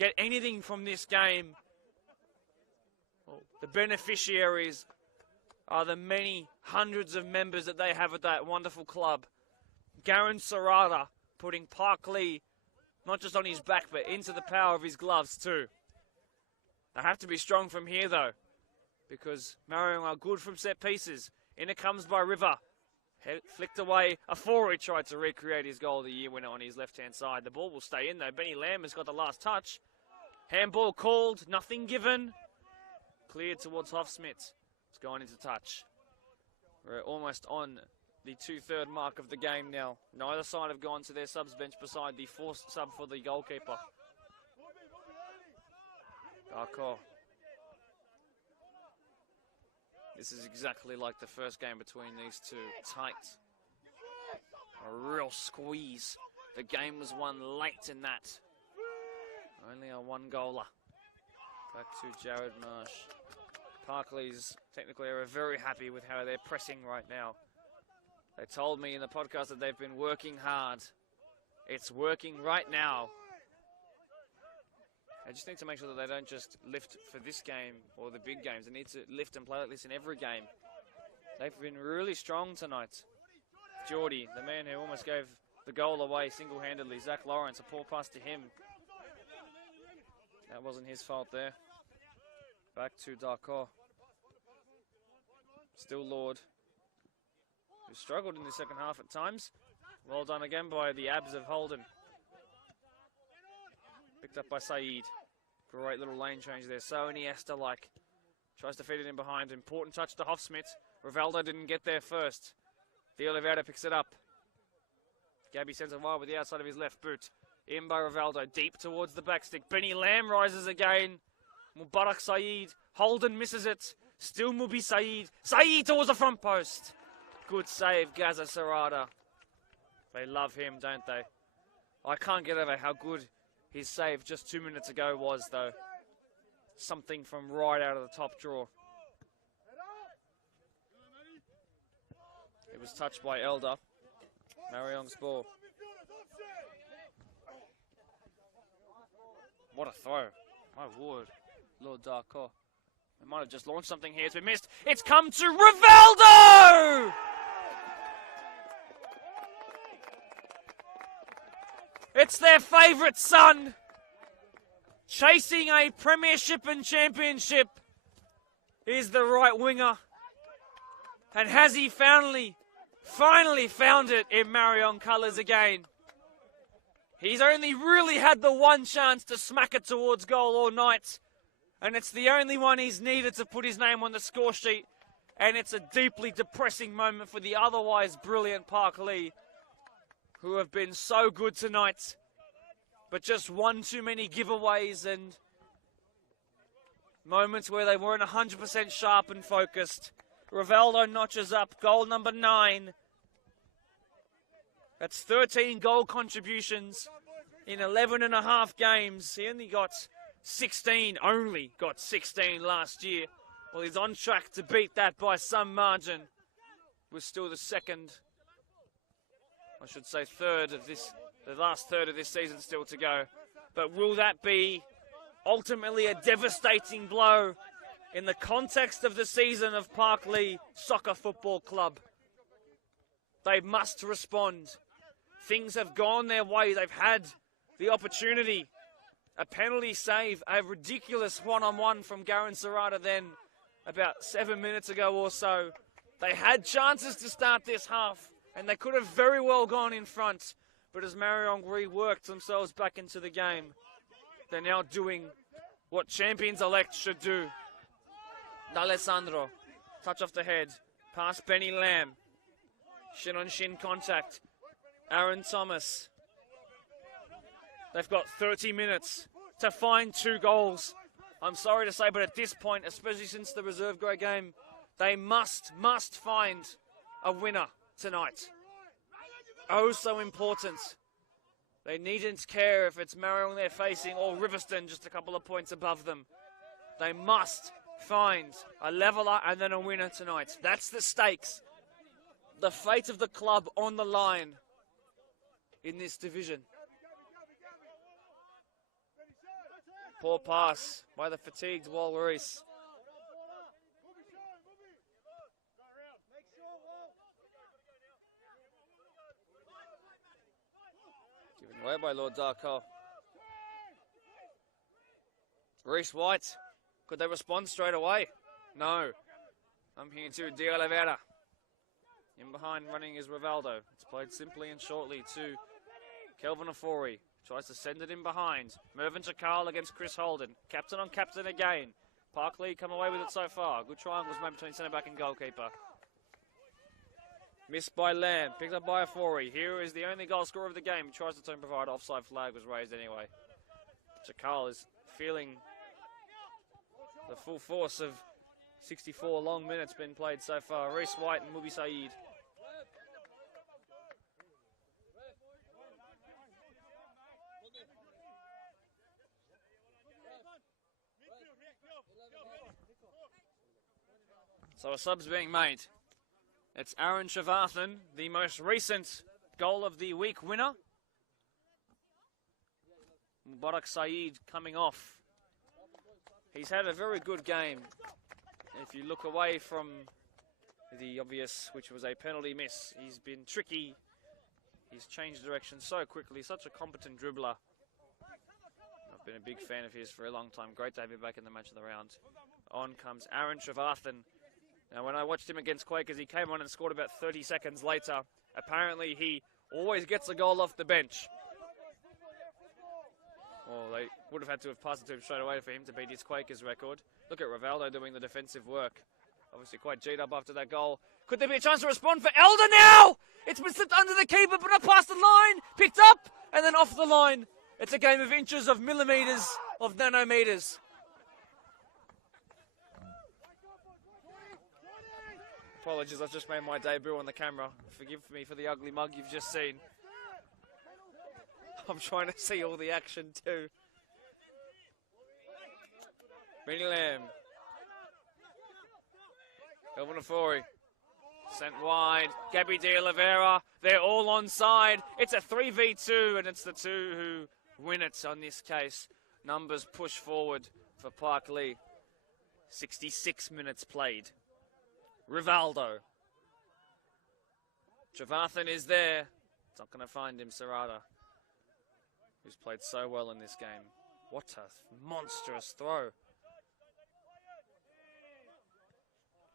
get anything from this game, well, the beneficiaries are the many hundreds of members that they have at that wonderful club. Garen Serrata putting Parklea not just on his back, but into the power of his gloves too. They have to be strong from here though, because Marayong are good from set pieces. In it comes by River. Flicked away. A forward tried to recreate his goal of the year winner on his left-hand side. The ball will stay in though. Benny Lamb has got the last touch. Handball called, nothing given. Cleared towards Hoffsmith. It's going into touch. We're almost on the 2/3 mark of the game now. Neither side have gone to their subs bench beside the forced sub for the goalkeeper. Darko. This is exactly like the first game between these two. Tight. A real squeeze. The game was won late in that. Only a one-goaler. Back to Jared Marsh. Parklea's technically are very happy with how they're pressing right now. They told me in the podcast that they've been working hard. It's working right now. They just need to make sure that they don't just lift for this game or the big games. They need to lift and play like this in every game. They've been really strong tonight. Geordie, the man who almost gave the goal away single-handedly. Zach Lawrence, a poor pass to him. That wasn't his fault there. Back to Darko. Still Lord, who struggled in the second half at times. Well done again by the abs of Holden. Picked up by Saeed. Great little lane change there. So Iniesta-like. Tries to feed it in behind. Important touch to Hoffsmith. Rivaldo didn't get there first. De Oliveira picks it up. Gabby sends it wide with the outside of his left boot. In by Rivaldo. Deep towards the backstick. Benny Lamb rises again. Mubarak Saeed. Holden misses it. Still Mubi Saeed. Saeed towards the front post. Good save, Gaza Serrata. They love him, don't they? I can't get over how good his save just 2 minutes ago was, though. Something from right out of the top drawer. It was touched by Elder. Marayong's ball. What a throw. My word. Lord Darko. They might have just launched something here. It's been missed. It's come to Rivaldo! It's their favourite son, chasing a premiership and championship, is the right winger. And has he finally found it in Marayong colours again? He's only really had the one chance to smack it towards goal all night, and it's the only one he's needed to put his name on the score sheet, and it's a deeply depressing moment for the otherwise brilliant Parklea, who have been so good tonight, but just one too many giveaways and moments where they weren't 100% sharp and focused. Rivaldo notches up goal number 9. That's 13 goal contributions in 11 and a half games. He only got 16 last year. Well, he's on track to beat that by some margin. We're still the last third of this season still to go. But will that be ultimately a devastating blow in the context of the season of Parklea Soccer Football Club? They must respond. Things have gone their way. They've had the opportunity. A penalty save, a ridiculous one-on-one from Garen Serrata then about 7 minutes ago or so. They had chances to start this half, and they could have very well gone in front. But as Marayong reworked themselves back into the game, they're now doing what champions-elect should do. D'Alessandro, touch off the head, past Benny Lamb. Shin-on-shin contact. Aaron Thomas. They've got 30 minutes to find 2 goals. I'm sorry to say, but at this point, especially since the reserve grade game, they must find a winner tonight. Oh, so important. They needn't care if it's Marayong they're facing or Riverston just a couple of points above them. They must find a leveller and then a winner tonight. That's the stakes. The fate of the club on the line in this division. Poor pass by the fatigued Walrus. Given away by Lord Darko. Reese White. Could they respond straight away? No. I'm here to De Oliveira. In behind running is Rivaldo. It's played simply and shortly to Kelvin Ofori. Tries to send it in behind. Mervyn Chakal against Chris Holden. Captain on captain again. Parklea come away with it so far. Good triangles made between centre-back and goalkeeper. Missed by Lamb. Picked up by Ofori. Here is the only goal scorer of the game. He tries to turn provide. Offside flag was raised anyway. Chakal is feeling the full force of 64 long minutes been played so far. Reese White and Mubi Saeed. So a sub's being made. It's Aaron Shavarthan, the most recent goal of the week winner. Mubarak Saeed coming off. He's had a very good game. If you look away from the obvious, which was a penalty miss, he's been tricky. He's changed direction so quickly, such a competent dribbler. I've been a big fan of his for a long time. Great to have him back in the match of the round. On comes Aaron Shavarthan. Now, when I watched him against Quakers, he came on and scored about 30 seconds later. Apparently, he always gets a goal off the bench. Well, they would have had to have passed it to him straight away for him to beat his Quakers record. Look at Rivaldo doing the defensive work. Obviously quite G'd up after that goal. Could there be a chance to respond for Elder now? It's been slipped under the keeper, but not past the line. Picked up, and then off the line. It's a game of inches, of millimetres, of nanometres. Apologies, I've just made my debut on the camera. Forgive me for the ugly mug you've just seen. I'm trying to see all the action too. Benny Lamb. Kelvin Ofori. Sent wide. Gabby De Oliveira. They're all onside. It's a 3v2, and it's the two who win it on this case. Numbers push forward for Parklea. 66 minutes played. Rivaldo. Shavarthan is there. It's not going to find him, Serrata. who's played so well in this game. What a monstrous throw.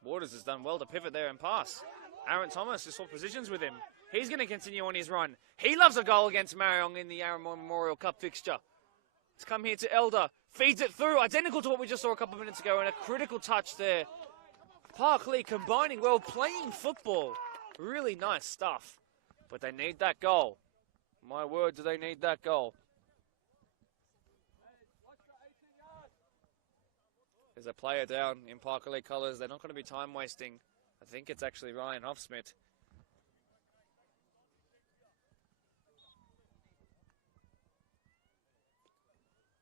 Waters has done well to pivot there and pass. Aaron Thomas has swapped positions with him. He's going to continue on his run. He loves a goal against Marayong in the Aaron Memorial Cup fixture. It's come here to Elder. Feeds it through, identical to what we just saw a couple of minutes ago, and a critical touch there. Parklea combining well, playing football. Really nice stuff. But they need that goal. My word, do they need that goal. There's a player down in Parklea colours. They're not going to be time wasting. I think it's actually Ryan Hofsmith.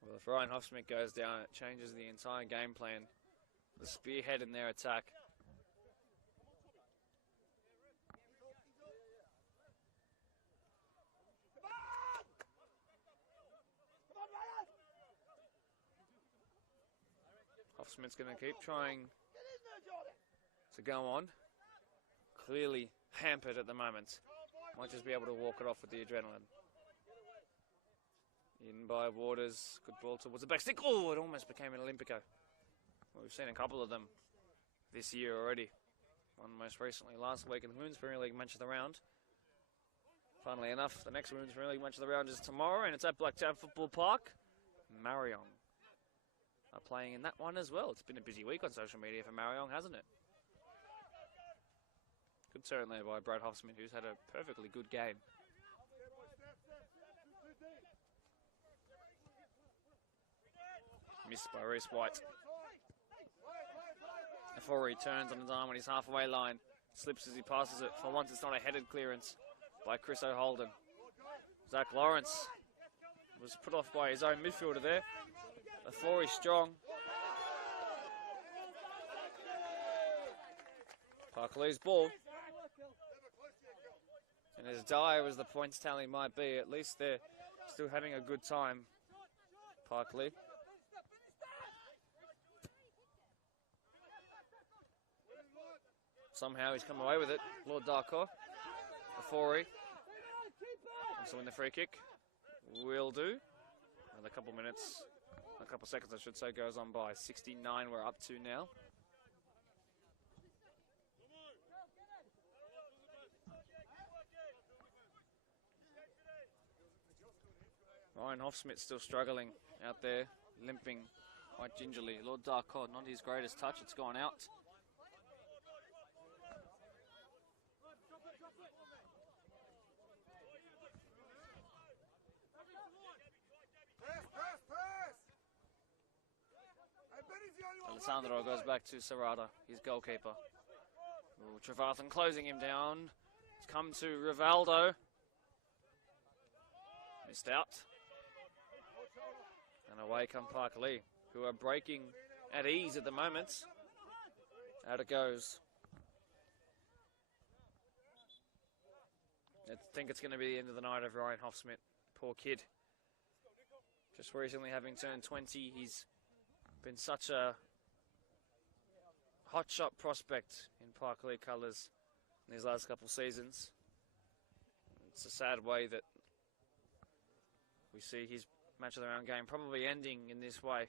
Well, if Ryan Hofsmith goes down, it changes the entire game plan. The spearhead in their attack. Hofsmith's going to keep trying to go on. Clearly hampered at the moment. Might just be able to walk it off with the adrenaline. In by Waters. Good ball towards the back stick. Oh, it almost became an Olympico. Well, we've seen a couple of them this year already. One most recently last week in the Women's Premier League match of the round. Funnily enough, the next Women's Premier League match of the round is tomorrow, and it's at Blacktown Football Park. Marayong are playing in that one as well. It's been a busy week on social media for Marayong, hasn't it? Good turn there by Brad Hofsmith, who's had a perfectly good game. Missed by Reese White. Before he turns on his arm on his halfway line. Slips as he passes it. For once, it's not a headed clearance by Chris O'Holden. Zach Lawrence was put off by his own midfielder there. Before he's strong. Parklea's ball. And as dire as the points tally might be, at least they're still having a good time. Parklea. Somehow he's come away with it. Lord Darko. Before he also win the free kick. Will do. Another couple minutes. A couple seconds, I should say, goes on by. 69 we're up to now. Ryan Hofsmith still struggling out there, limping quite gingerly. Lord Darko, not his greatest touch, it's gone out. Alessandro goes back to Serrata, his goalkeeper. Ooh, Trevathan closing him down. It's come to Rivaldo. Missed out. And away come Parklea, who are breaking at ease at the moment. Out it goes. I think it's going to be the end of the night of Ryan Hofsmith. Poor kid. Just recently having turned 20, he's been such a hotshot prospect in Parklea colours in these last couple seasons. It's a sad way that we see his match of the round game probably ending in this way.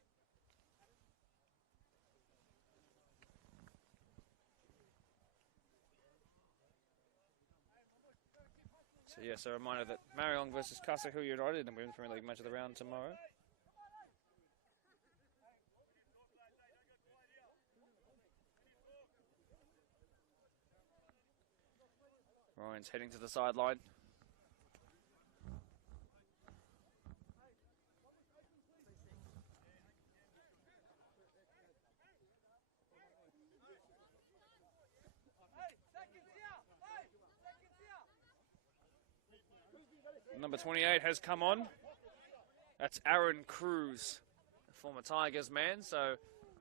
So yes, a reminder that Marayong versus Kasahu United in the Women's Premier League match of the round tomorrow. Ryan's heading to the sideline. Number 28 has come on. That's Aaron Cruz, a former Tigers man, so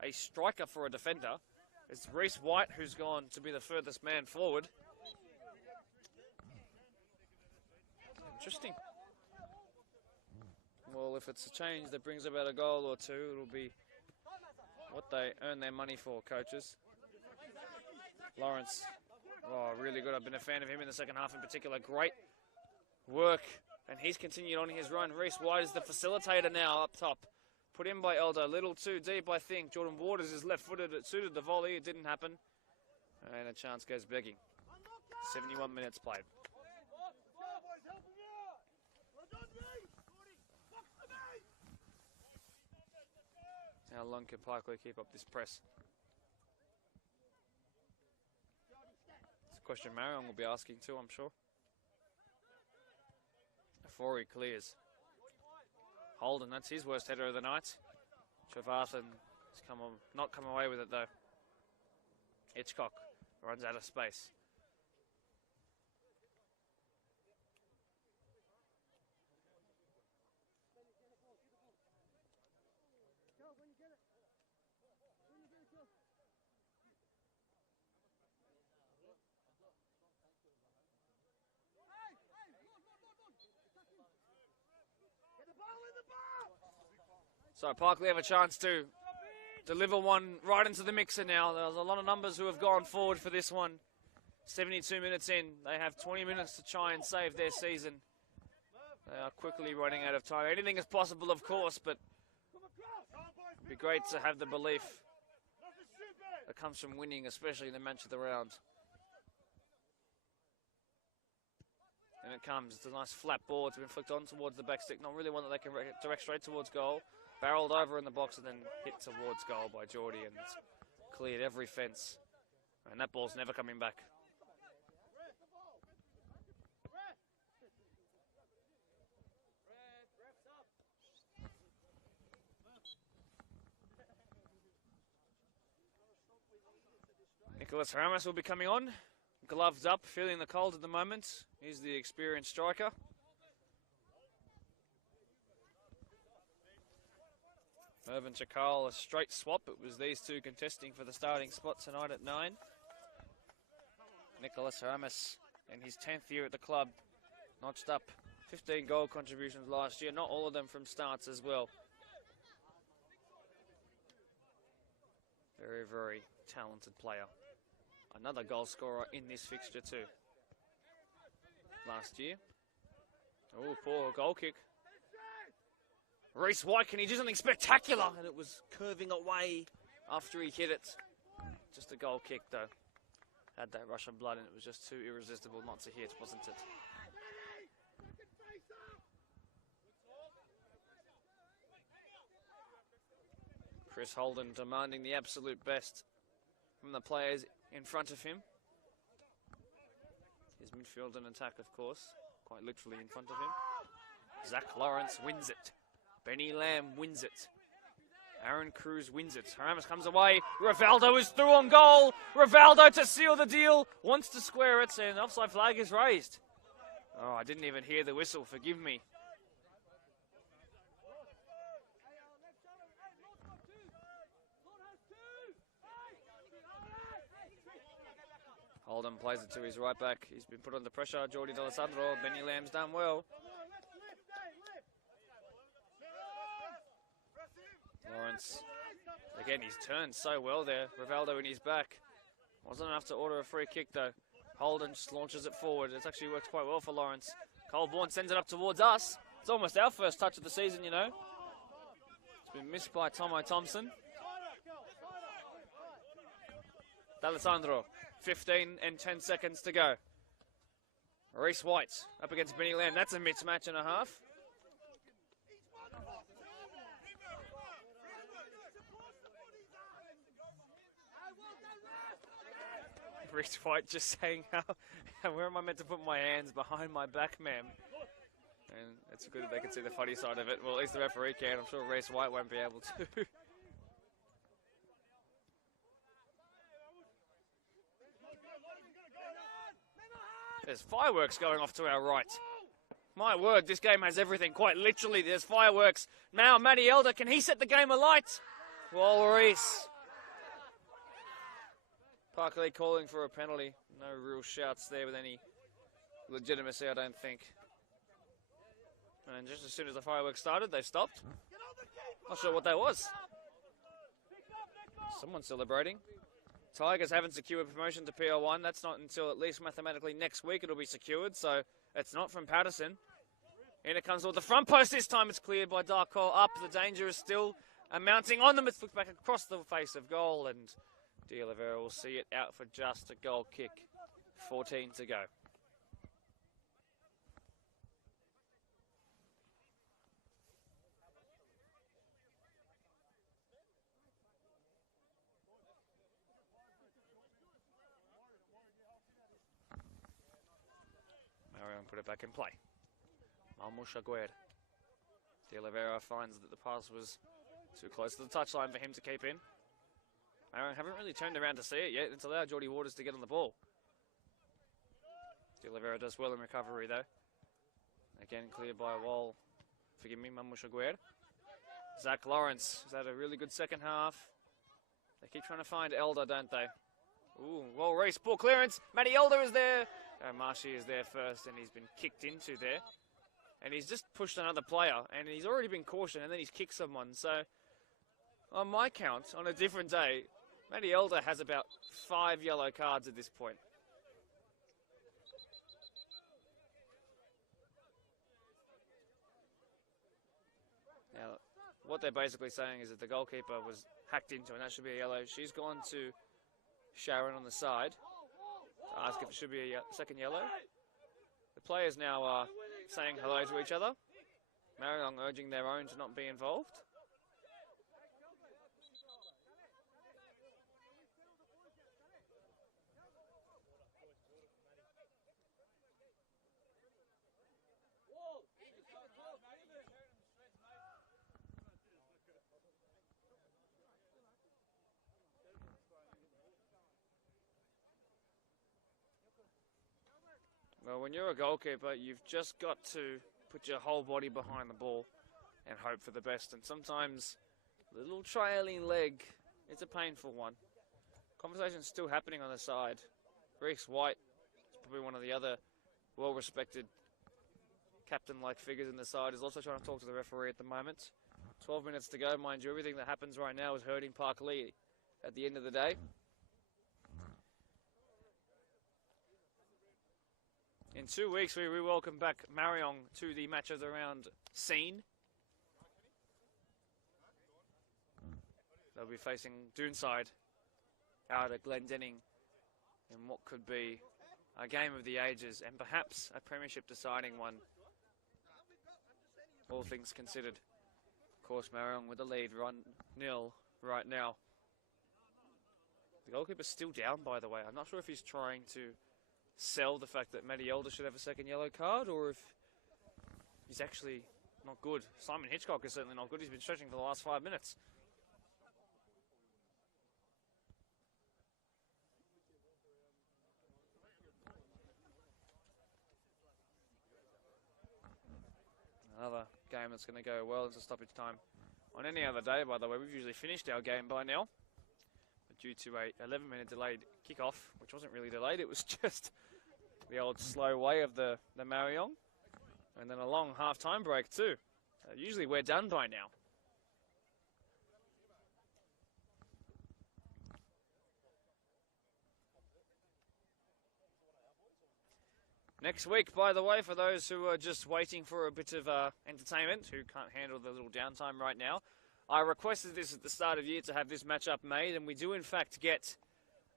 a striker for a defender. It's Reese White who's gone to be the furthest man forward. Interesting. Well, if it's a change that brings about a goal or two, it'll be what they earn their money for, coaches. Lawrence, oh, really good. I've been a fan of him in the second half in particular. Great work And he's continued on his run. Reese White is the facilitator now up top. Put in by Elder. A little too deep, I think. Jordan Waters is left-footed. It suited the volley. It didn't happen. And a chance goes begging. 71 minutes played. How long can Parklea keep up this press? It's a question Marayong will be asking too, I'm sure. Before he clears. Holden, that's his worst header of the night. Trevathan has not come away with it though. Hitchcock runs out of space. So Parklea have a chance to deliver one right into the mixer now. There's a lot of numbers who have gone forward for this one. 72 minutes in. They have 20 minutes to try and save their season. They are quickly running out of time. Anything is possible, of course, but it'd be great to have the belief that comes from winning, especially in the match of the round. And it comes. It's a nice flat ball to inflict on towards the back stick. Not really one that they can direct straight towards goal. Barreled over in the box and then hit towards goal by Geordie, and it's cleared every fence. And that ball's never coming back. Nicholas Ramos will be coming on. Gloved up, feeling the cold at the moment. He's the experienced striker. Irvin Chakal, a straight swap. It was these two contesting for the starting spot tonight at 9. Nicholas Ramos in his 10th year at the club. Notched up 15 goal contributions last year. Not all of them from starts as well. Very, very talented player. Another goal scorer in this fixture too. Last year. Oh, poor goal kick. Reese White, can he do something spectacular? And it was curving away after he hit it. Just a goal kick though. Had that rush of blood and it was just too irresistible not to hit, wasn't it? Chris Holden demanding the absolute best from the players in front of him. His midfield and attack, of course, quite literally in front of him. Zach Lawrence wins it. Benny Lamb wins it. Aaron Cruz wins it. Ramos comes away. Rivaldo is through on goal. Rivaldo to seal the deal. Wants to square it, and offside flag is raised. Oh, I didn't even hear the whistle. Forgive me. Holden plays it to his right back. He's been put under pressure. Jordi D'Alessandro. Benny Lamb's done well. Lawrence, again, he's turned so well there. Rivaldo in his back. Wasn't enough to order a free kick though. Holden just launches it forward. It's actually worked quite well for Lawrence. Colborne sends it up towards us. It's almost our first touch of the season, you know. It's been missed by Tomo Thompson. D'Alessandro, 15 and 10 seconds to go. Reese White up against Benny Lamb. That's a mismatch and a half. Reese White just saying, where am I meant to put my hands? Behind my back, ma'am. And it's good that they can see the funny side of it. Well, at least the referee can. I'm sure Reese White won't be able to. There's fireworks going off to our right. My word, this game has everything. Quite literally, there's fireworks. Now, Matty Elder, can he set the game alight? Well, Reese. Parklea calling for a penalty. No real shouts there with any legitimacy, I don't think. And just as soon as the fireworks started, they stopped. Not sure what that was. Someone's celebrating. Tigers haven't secured promotion to PL1. That's not until at least mathematically next week it'll be secured. So it's not from Patterson. In it comes with the front post. This time it's cleared by Darko. Up. The danger is still mounting on them. It's flicked back across the face of goal, and De Oliveira will see it out for just a goal kick. 14 to go. Marayong put it back in play. Malmusha Guer. De Oliveira finds that the pass was too close to the touchline for him to keep in. Marayong haven't really turned around to see it yet. It's allowed Geordie Waters to get on the ball. De Oliveira does well in recovery though. Again cleared by Wall. Forgive me, Malmusha Guer. Zach Lawrence has had a really good second half. They keep trying to find Elder, don't they? Ooh, well, race ball clearance. Matty Elder is there. Marshy is there first, and he's been kicked into there. And he's just pushed another player, and he's already been cautioned, and then he's kicked someone. So, on my count, on a different day, Matty Elder has about 5 yellow cards at this point. Now, what they're basically saying is that the goalkeeper was hacked into, and that should be a yellow. She's gone to Sharon on the side to ask if it should be a second yellow. The players now are saying hello to each other. Marayong urging their own to not be involved. Well, when you're a goalkeeper, you've just got to put your whole body behind the ball and hope for the best. And sometimes a little trailing leg, it's a painful one. Conversation's still happening on the side. Reese White is probably one of the other well-respected captain-like figures in the side. Is also trying to talk to the referee at the moment. 12 minutes to go, mind you. Everything that happens right now is hurting Parklea at the end of the day. In 2 weeks, we welcome back Marayong to the match of the round scene. They'll be facing Doonside out at Glendenning in what could be a game of the ages and perhaps a premiership deciding one, all things considered. Of course, Marayong with the lead, 1-0 right now. The goalkeeper's still down, by the way. I'm not sure if he's trying to sell the fact that Matty Elder should have a second yellow card, or if he's actually not good. Simon Hitchcock is certainly not good. He's been stretching for the last 5 minutes. Another game that's going to go well into stoppage time. On any other day, by the way, we've usually finished our game by now. But due to a 11-minute delayed kickoff, which wasn't really delayed, it was just the old slow way of the Marayong. And then a long half-time break too. Usually we're done by now. Next week, by the way, for those who are just waiting for a bit of entertainment, who can't handle the little downtime right now, I requested this at the start of the year to have this matchup made, and we do in fact get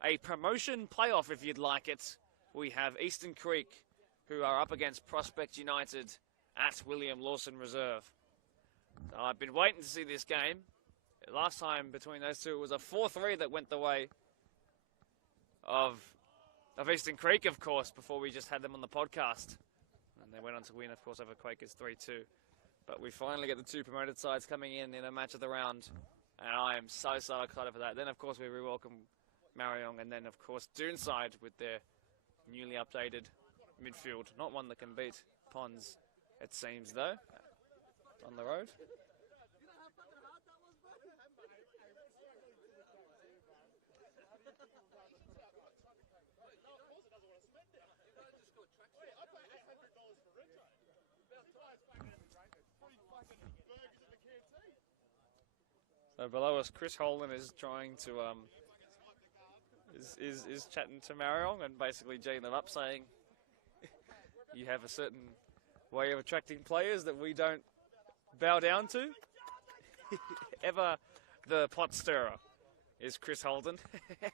a promotion playoff if you'd like it. We have Eastern Creek, who are up against Prospect United at William Lawson Reserve. So I've been waiting to see this game. Last time between those two, it was a 4-3 that went the way of Eastern Creek, of course, before we just had them on the podcast. And they went on to win, of course, over Quakers 3-2. But we finally get the two promoted sides coming in a match of the round. And I am so excited for that. Then, of course, we welcome Marayong, and then, of course, Doonside with their newly updated midfield. Not one that can beat Ponds, it seems, though. On the road. So below us, Chris Holden is trying to is chatting to Marayong and basically geeing them up, saying you have a certain way of attracting players that we don't bow down to. Ever the pot stirrer is Chris Holden,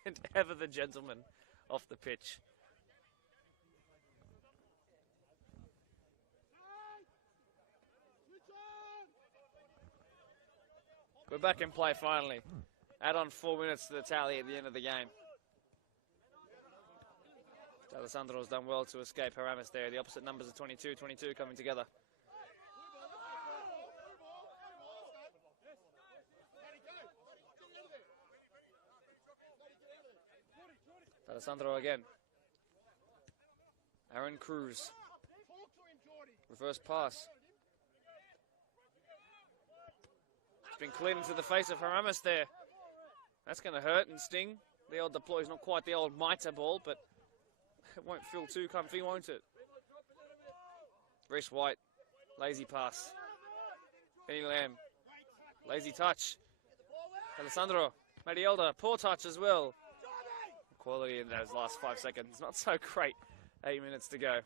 and ever the gentleman off the pitch. We're back in play finally. Add on 4 minutes to the tally at the end of the game. Alessandro's done well to escape Haramis there. The opposite numbers of 22 coming together. Alessandro again. Aaron Cruz. Reverse pass. It's been cleared into the face of Haramis there. That's going to hurt and sting. The old deploy is not quite the old mitre ball, but it won't feel too comfy, won't it? Reese White. Lazy pass. Benny Lamb. Lazy touch. Alessandro. Marielda. Poor touch as well. Quality in those last 5 seconds. Not so great. 8 minutes to go.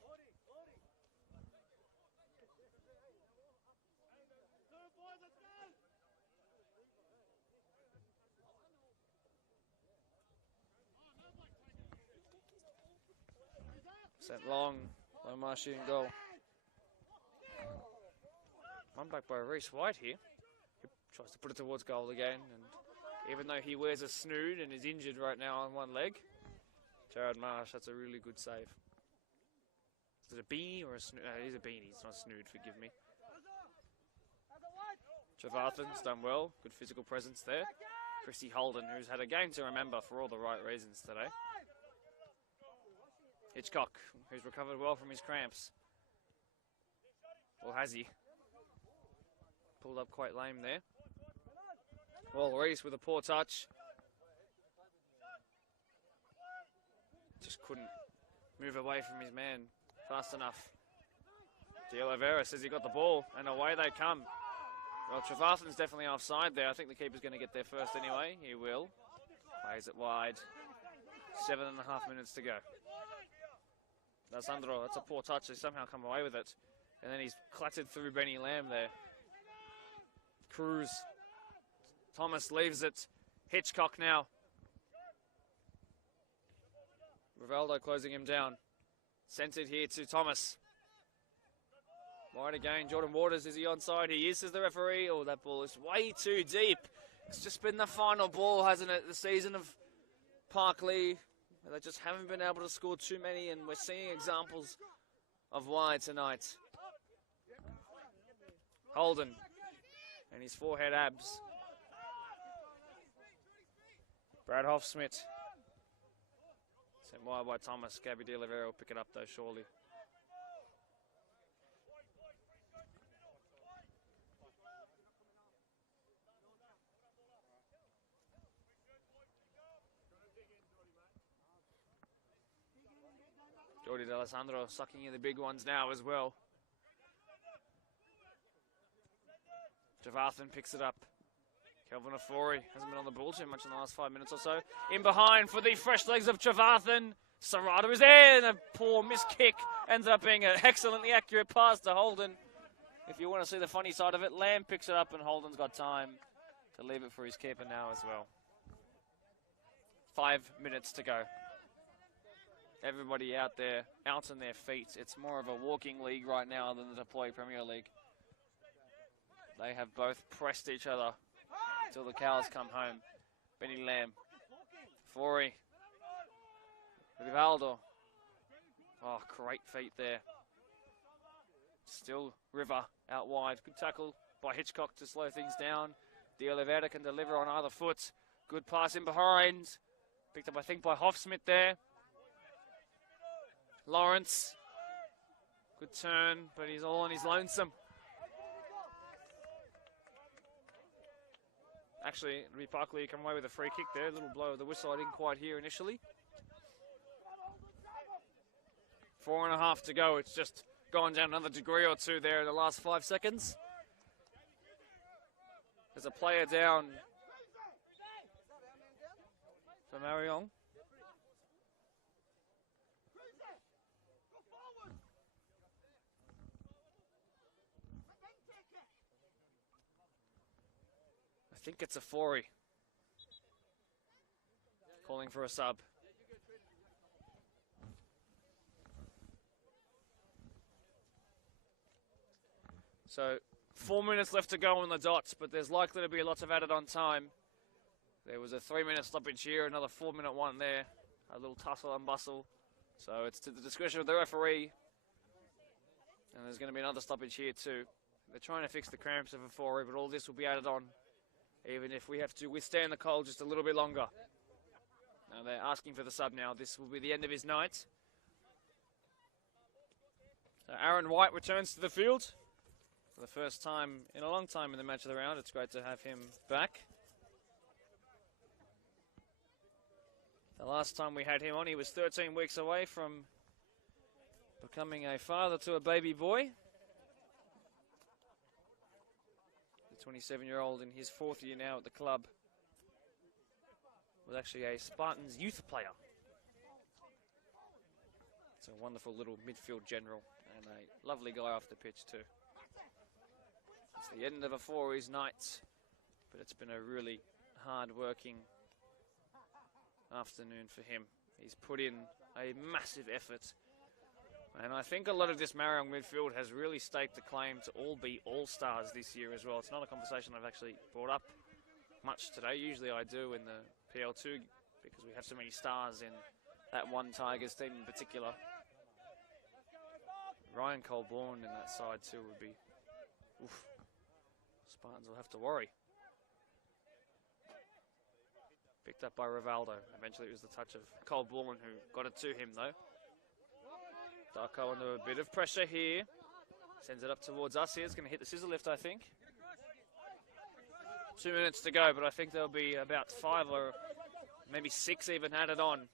Sent long. Lomashi in goal. One back by Reese White here. He tries to put it towards goal again. And even though he wears a snood and is injured right now on one leg, Jared Marsh, that's a really good save. Is it a beanie or a snood? No, it is a beanie. It's not a snood, forgive me. Trevathan's done well. Good physical presence there. Chrissy Holden, who's had a game to remember for all the right reasons today. Hitchcock, who's recovered well from his cramps. Or has he? Pulled up quite lame there. Well, Reese with a poor touch. Just couldn't move away from his man fast enough. De Oliveira says he got the ball, and away they come. Well, Trevathan's definitely offside there. I think the keeper's going to get there first anyway. He will. Plays it wide. 7.5 minutes to go. Alessandro, that's a poor touch. They somehow come away with it. And then he's clattered through Benny Lamb there. Cruz. Thomas leaves it. Hitchcock now. Rivaldo closing him down. Sent it here to Thomas. Wide again. Jordan Waters, is he onside? He is, says the referee. Oh, that ball is way too deep. It's just been the final ball, hasn't it? The season of Parklea. They just haven't been able to score too many, and we're seeing examples of why tonight. Holden. And his forehead abs. Brad Hoffsmith. Sent wide by Thomas. Gabby De Oliveira will pick it up though, surely. Jordi D'Alessandro sucking in the big ones now as well. Trevathan picks it up. Kelvin Ofori hasn't been on the ball too much in the last 5 minutes or so. In behind for the fresh legs of Trevathan. Serrata is there, and a poor missed kick ends up being an excellently accurate pass to Holden. If you want to see the funny side of it, Lamb picks it up and Holden's got time to leave it for his keeper now as well. 5 minutes to go. Everybody out there, out on their feet. It's more of a walking league right now than the Deploy Premier League. They have both pressed each other until the cows come home. Benny Lamb. Fori. Rivaldo. Oh, great feet there. Still River out wide. Good tackle by Hitchcock to slow things down. De Oliveira can deliver on either foot. Good pass in behind. Picked up, I think, by Hoffsmith there. Lawrence. Good turn, but he's all on his lonesome. Actually, it'll be Parklea come away with a free kick there. A little blow of the whistle I didn't quite hear initially. 4.5 to go. It's just gone down another degree or two there in the last 5 seconds. There's a player down for Marayong. think it's a 4-y. Calling for a sub. So 4 minutes left to go on the dots, but there's likely to be lots of added on time. There was a 3-minute stoppage here, another 4-minute one there. A little tussle and bustle. So it's to the discretion of the referee. And there's going to be another stoppage here too. They're trying to fix the cramps of a 4-y, but all this will be added on, even if we have to withstand the cold just a little bit longer. Now they're asking for the sub now. This will be the end of his night. So Aaron White returns to the field for the first time in a long time in the match of the round. It's great to have him back. The last time we had him on, he was 13 weeks away from becoming a father to a baby boy. The 27-year-old in his 4th year now at the club was actually a Spartans youth player. It's a wonderful little midfield general and a lovely guy off the pitch too. It's the end of a 4-y's night, but it's been a really hard-working afternoon for him. He's put in a massive effort, and I think a lot of this Marayong midfield has really staked a claim to all be all-stars this year as well. It's not a conversation I've actually brought up much today. Usually I do in the PL2 because we have so many stars in that one Tigers team in particular. Ryan Colborne in that side too would be, oof, Spartans will have to worry. Picked up by Rivaldo. Eventually it was the touch of Colborne who got it to him though. Darko under a bit of pressure here. Sends it up towards us here. It's going to hit the scissor lift, I think. 2 minutes to go, but I think there'll be about 5 or maybe 6 even added on.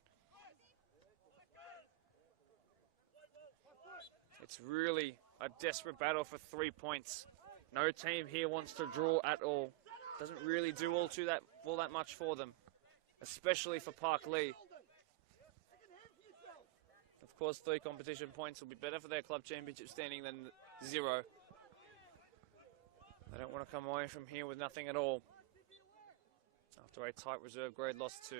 It's really a desperate battle for 3 points. No team here wants to draw at all. Doesn't really do all that much for them, especially for Parklea. Of course, 3 competition points will be better for their club championship standing than 0. They don't want to come away from here with nothing at all. After a tight reserve grade loss to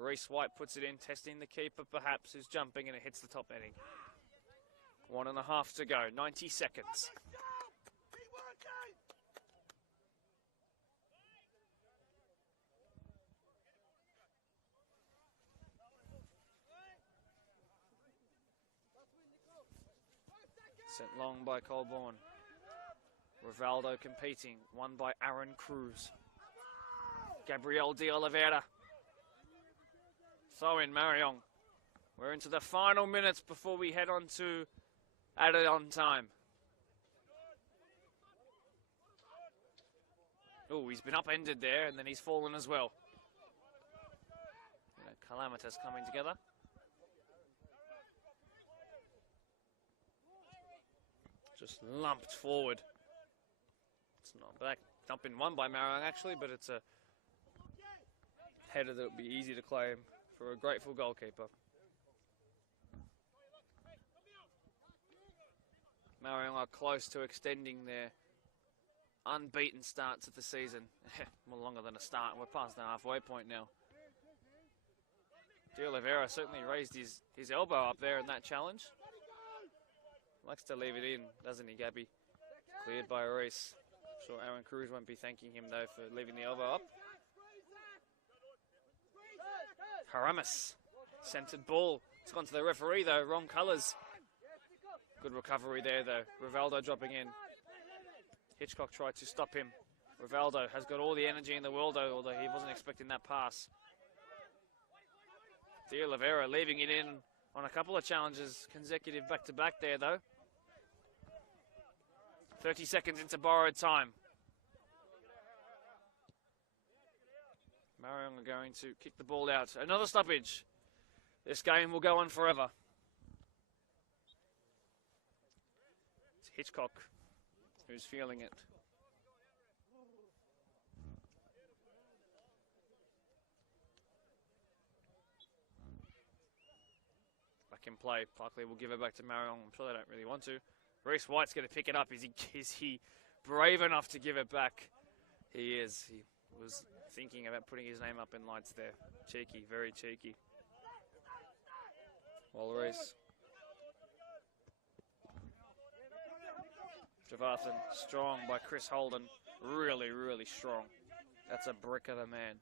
Reese White puts it in, testing the keeper perhaps, who's jumping, and it hits the top netting. 1.5 to go, 90 seconds. Sent long by Colborne. Rivaldo competing, won by Aaron Cruz. Gabriel de Oliveira. So in Marayong, we're into the final minutes before we head on to added on time. Oh, he's been upended there and then he's fallen as well. Calamitas coming together. Just lumped forward. It's not back. Dumping one by Marayong actually, but it's a header that would be easy to claim for a grateful goalkeeper. Marayong are close to extending their unbeaten starts of the season. More longer than a start. We're past the halfway point now. De Oliveira certainly raised his elbow up there in that challenge. Likes to leave it in, doesn't he, Gabby? Cleared by Reese. I'm sure Aaron Cruz won't be thanking him, though, for leaving the elbow up. Haramis. Centered ball. It's gone to the referee, though. Wrong colours. Good recovery there, though. Rivaldo dropping in. Hitchcock tried to stop him. Rivaldo has got all the energy in the world, though, although he wasn't expecting that pass. De Oliveira leaving it in on a couple of challenges, consecutive back-to-back there, though. 30 seconds into borrowed time. Marayong are going to kick the ball out. Another stoppage. This game will go on forever. It's Hitchcock who's feeling it. Back in play. Parklea will give it back to Marayong. I'm sure they don't really want to. Reese White's going to pick it up. Is he brave enough to give it back? He is. He was thinking about putting his name up in lights there. Cheeky, very cheeky. Walrus. Javarthan, strong by Chris Holden. Really, really strong. That's a brick of a man.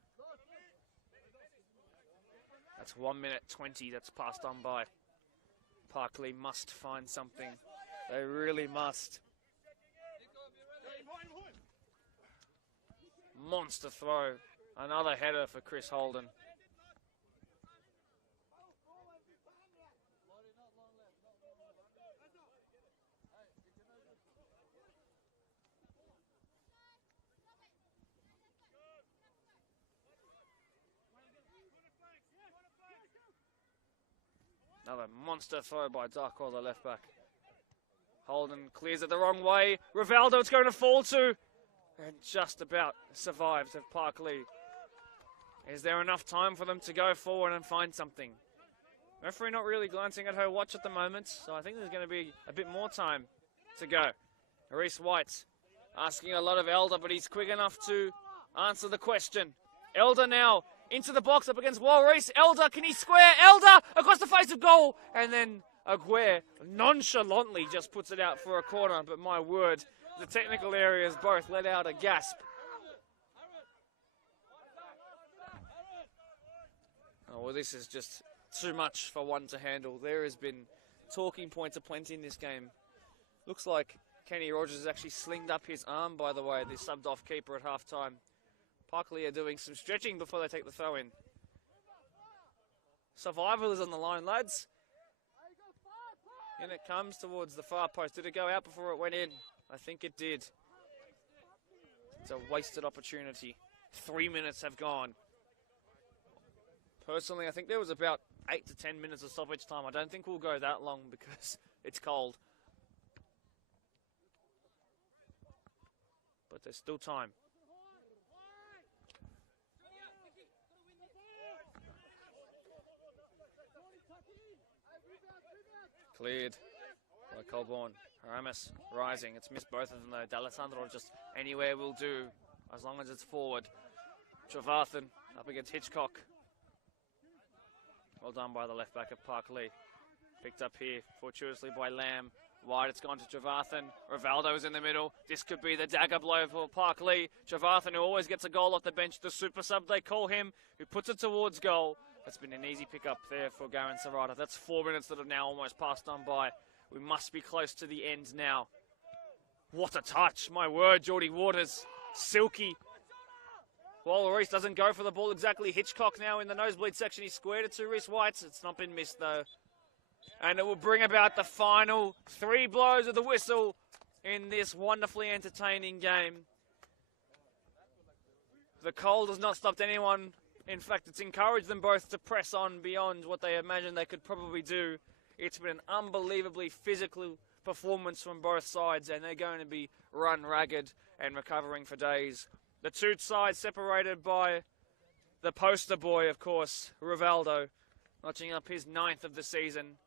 That's 1 minute 20 that's passed on by. Parklea must find something. They really must. Monster throw. Another header for Chris Holden. Another monster throw by Darko, the left back. Holden clears it the wrong way. Rivaldo, it's going to fall to. And just about survives of Parklea. Is there enough time for them to go forward and find something? Referee not really glancing at her watch at the moment, so I think there's going to be a bit more time to go. Reese White asking a lot of Elder, but he's quick enough to answer the question. Elder now into the box up against Walrus. Elder, can he square? Elder across the face of goal. And then Aguirre nonchalantly just puts it out for a corner, but my word, the technical areas both let out a gasp. Oh, well, this is just too much for one to handle. There has been talking points aplenty in this game. Looks like Kenny Rogers has actually slinged up his arm, by the way, the subbed off keeper at half-time. Parklea are doing some stretching before they take the throw in. Survival is on the line, lads. And it comes towards the far post. Did it go out before it went in? I think it did. It's a wasted opportunity. 3 minutes have gone. Personally, I think there was about 8 to 10 minutes of stoppage time. I don't think we'll go that long because it's cold. But there's still time. Cleared by Colborne. Aramis rising. It's missed both of them though. D'Alessandro just anywhere will do as long as it's forward. Javarthan up against Hitchcock. Well done by the left back of Parklea. Picked up here fortuitously by Lamb. Wide, it's gone to Javarthan. Rivaldo's in the middle. This could be the dagger blow for Parklea. Javarthan, who always gets a goal off the bench, the super sub they call him, who puts it towards goal. That's been an easy pick up there for Garen Serrata. That's 4 minutes that have now almost passed on by. We must be close to the end now. What a touch, my word, Geordie Waters. Silky. Reese doesn't go for the ball exactly. Hitchcock now in the nosebleed section. He squared it to Reese White. It's not been missed though. And it will bring about the final 3 blows of the whistle in this wonderfully entertaining game. The cold has not stopped anyone. In fact, it's encouraged them both to press on beyond what they imagined they could probably do. It's been an unbelievably physical performance from both sides, and they're going to be run ragged and recovering for days. The two sides separated by the poster boy, of course, Rivaldo, notching up his 9th of the season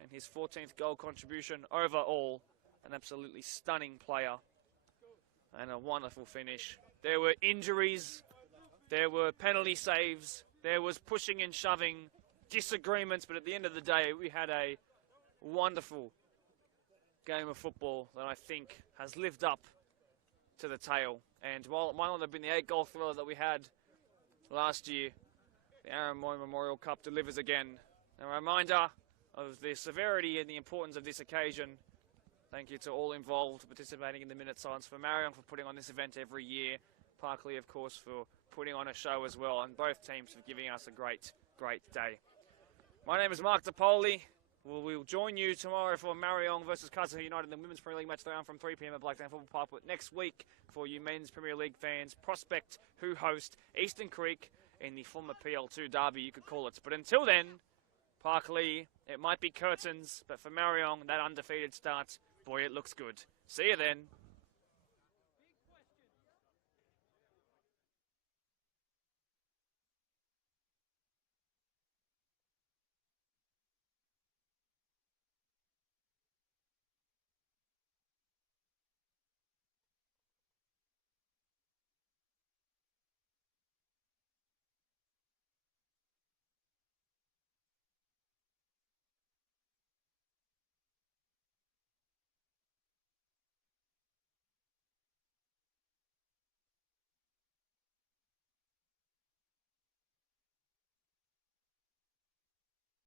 and his 14th goal contribution overall. An absolutely stunning player and a wonderful finish. There were injuries, there were penalty saves, there was pushing and shoving, disagreements, but at the end of the day, we had a wonderful game of football that I think has lived up to the tale. And while it might not have been the 8-goal thriller that we had last year, the Aaron Moy Memorial Cup delivers again. A reminder of the severity and the importance of this occasion. Thank you to all involved participating in the Minute Silence, for Marayong for putting on this event every year, Parklea, of course, for putting on a show as well, and both teams for giving us a great, great day. My name is Mark DePoli. We'll join you tomorrow for Marayong versus Kazaha United in the Women's Premier League match around from 3 p.m. at Blacktown Football Park. But next week, for you Men's Premier League fans, Prospect, who host Eastern Creek in the former PL2 derby, you could call it. But until then, Parklea, it might be curtains, but for Marayong, that undefeated start, boy, it looks good. See you then.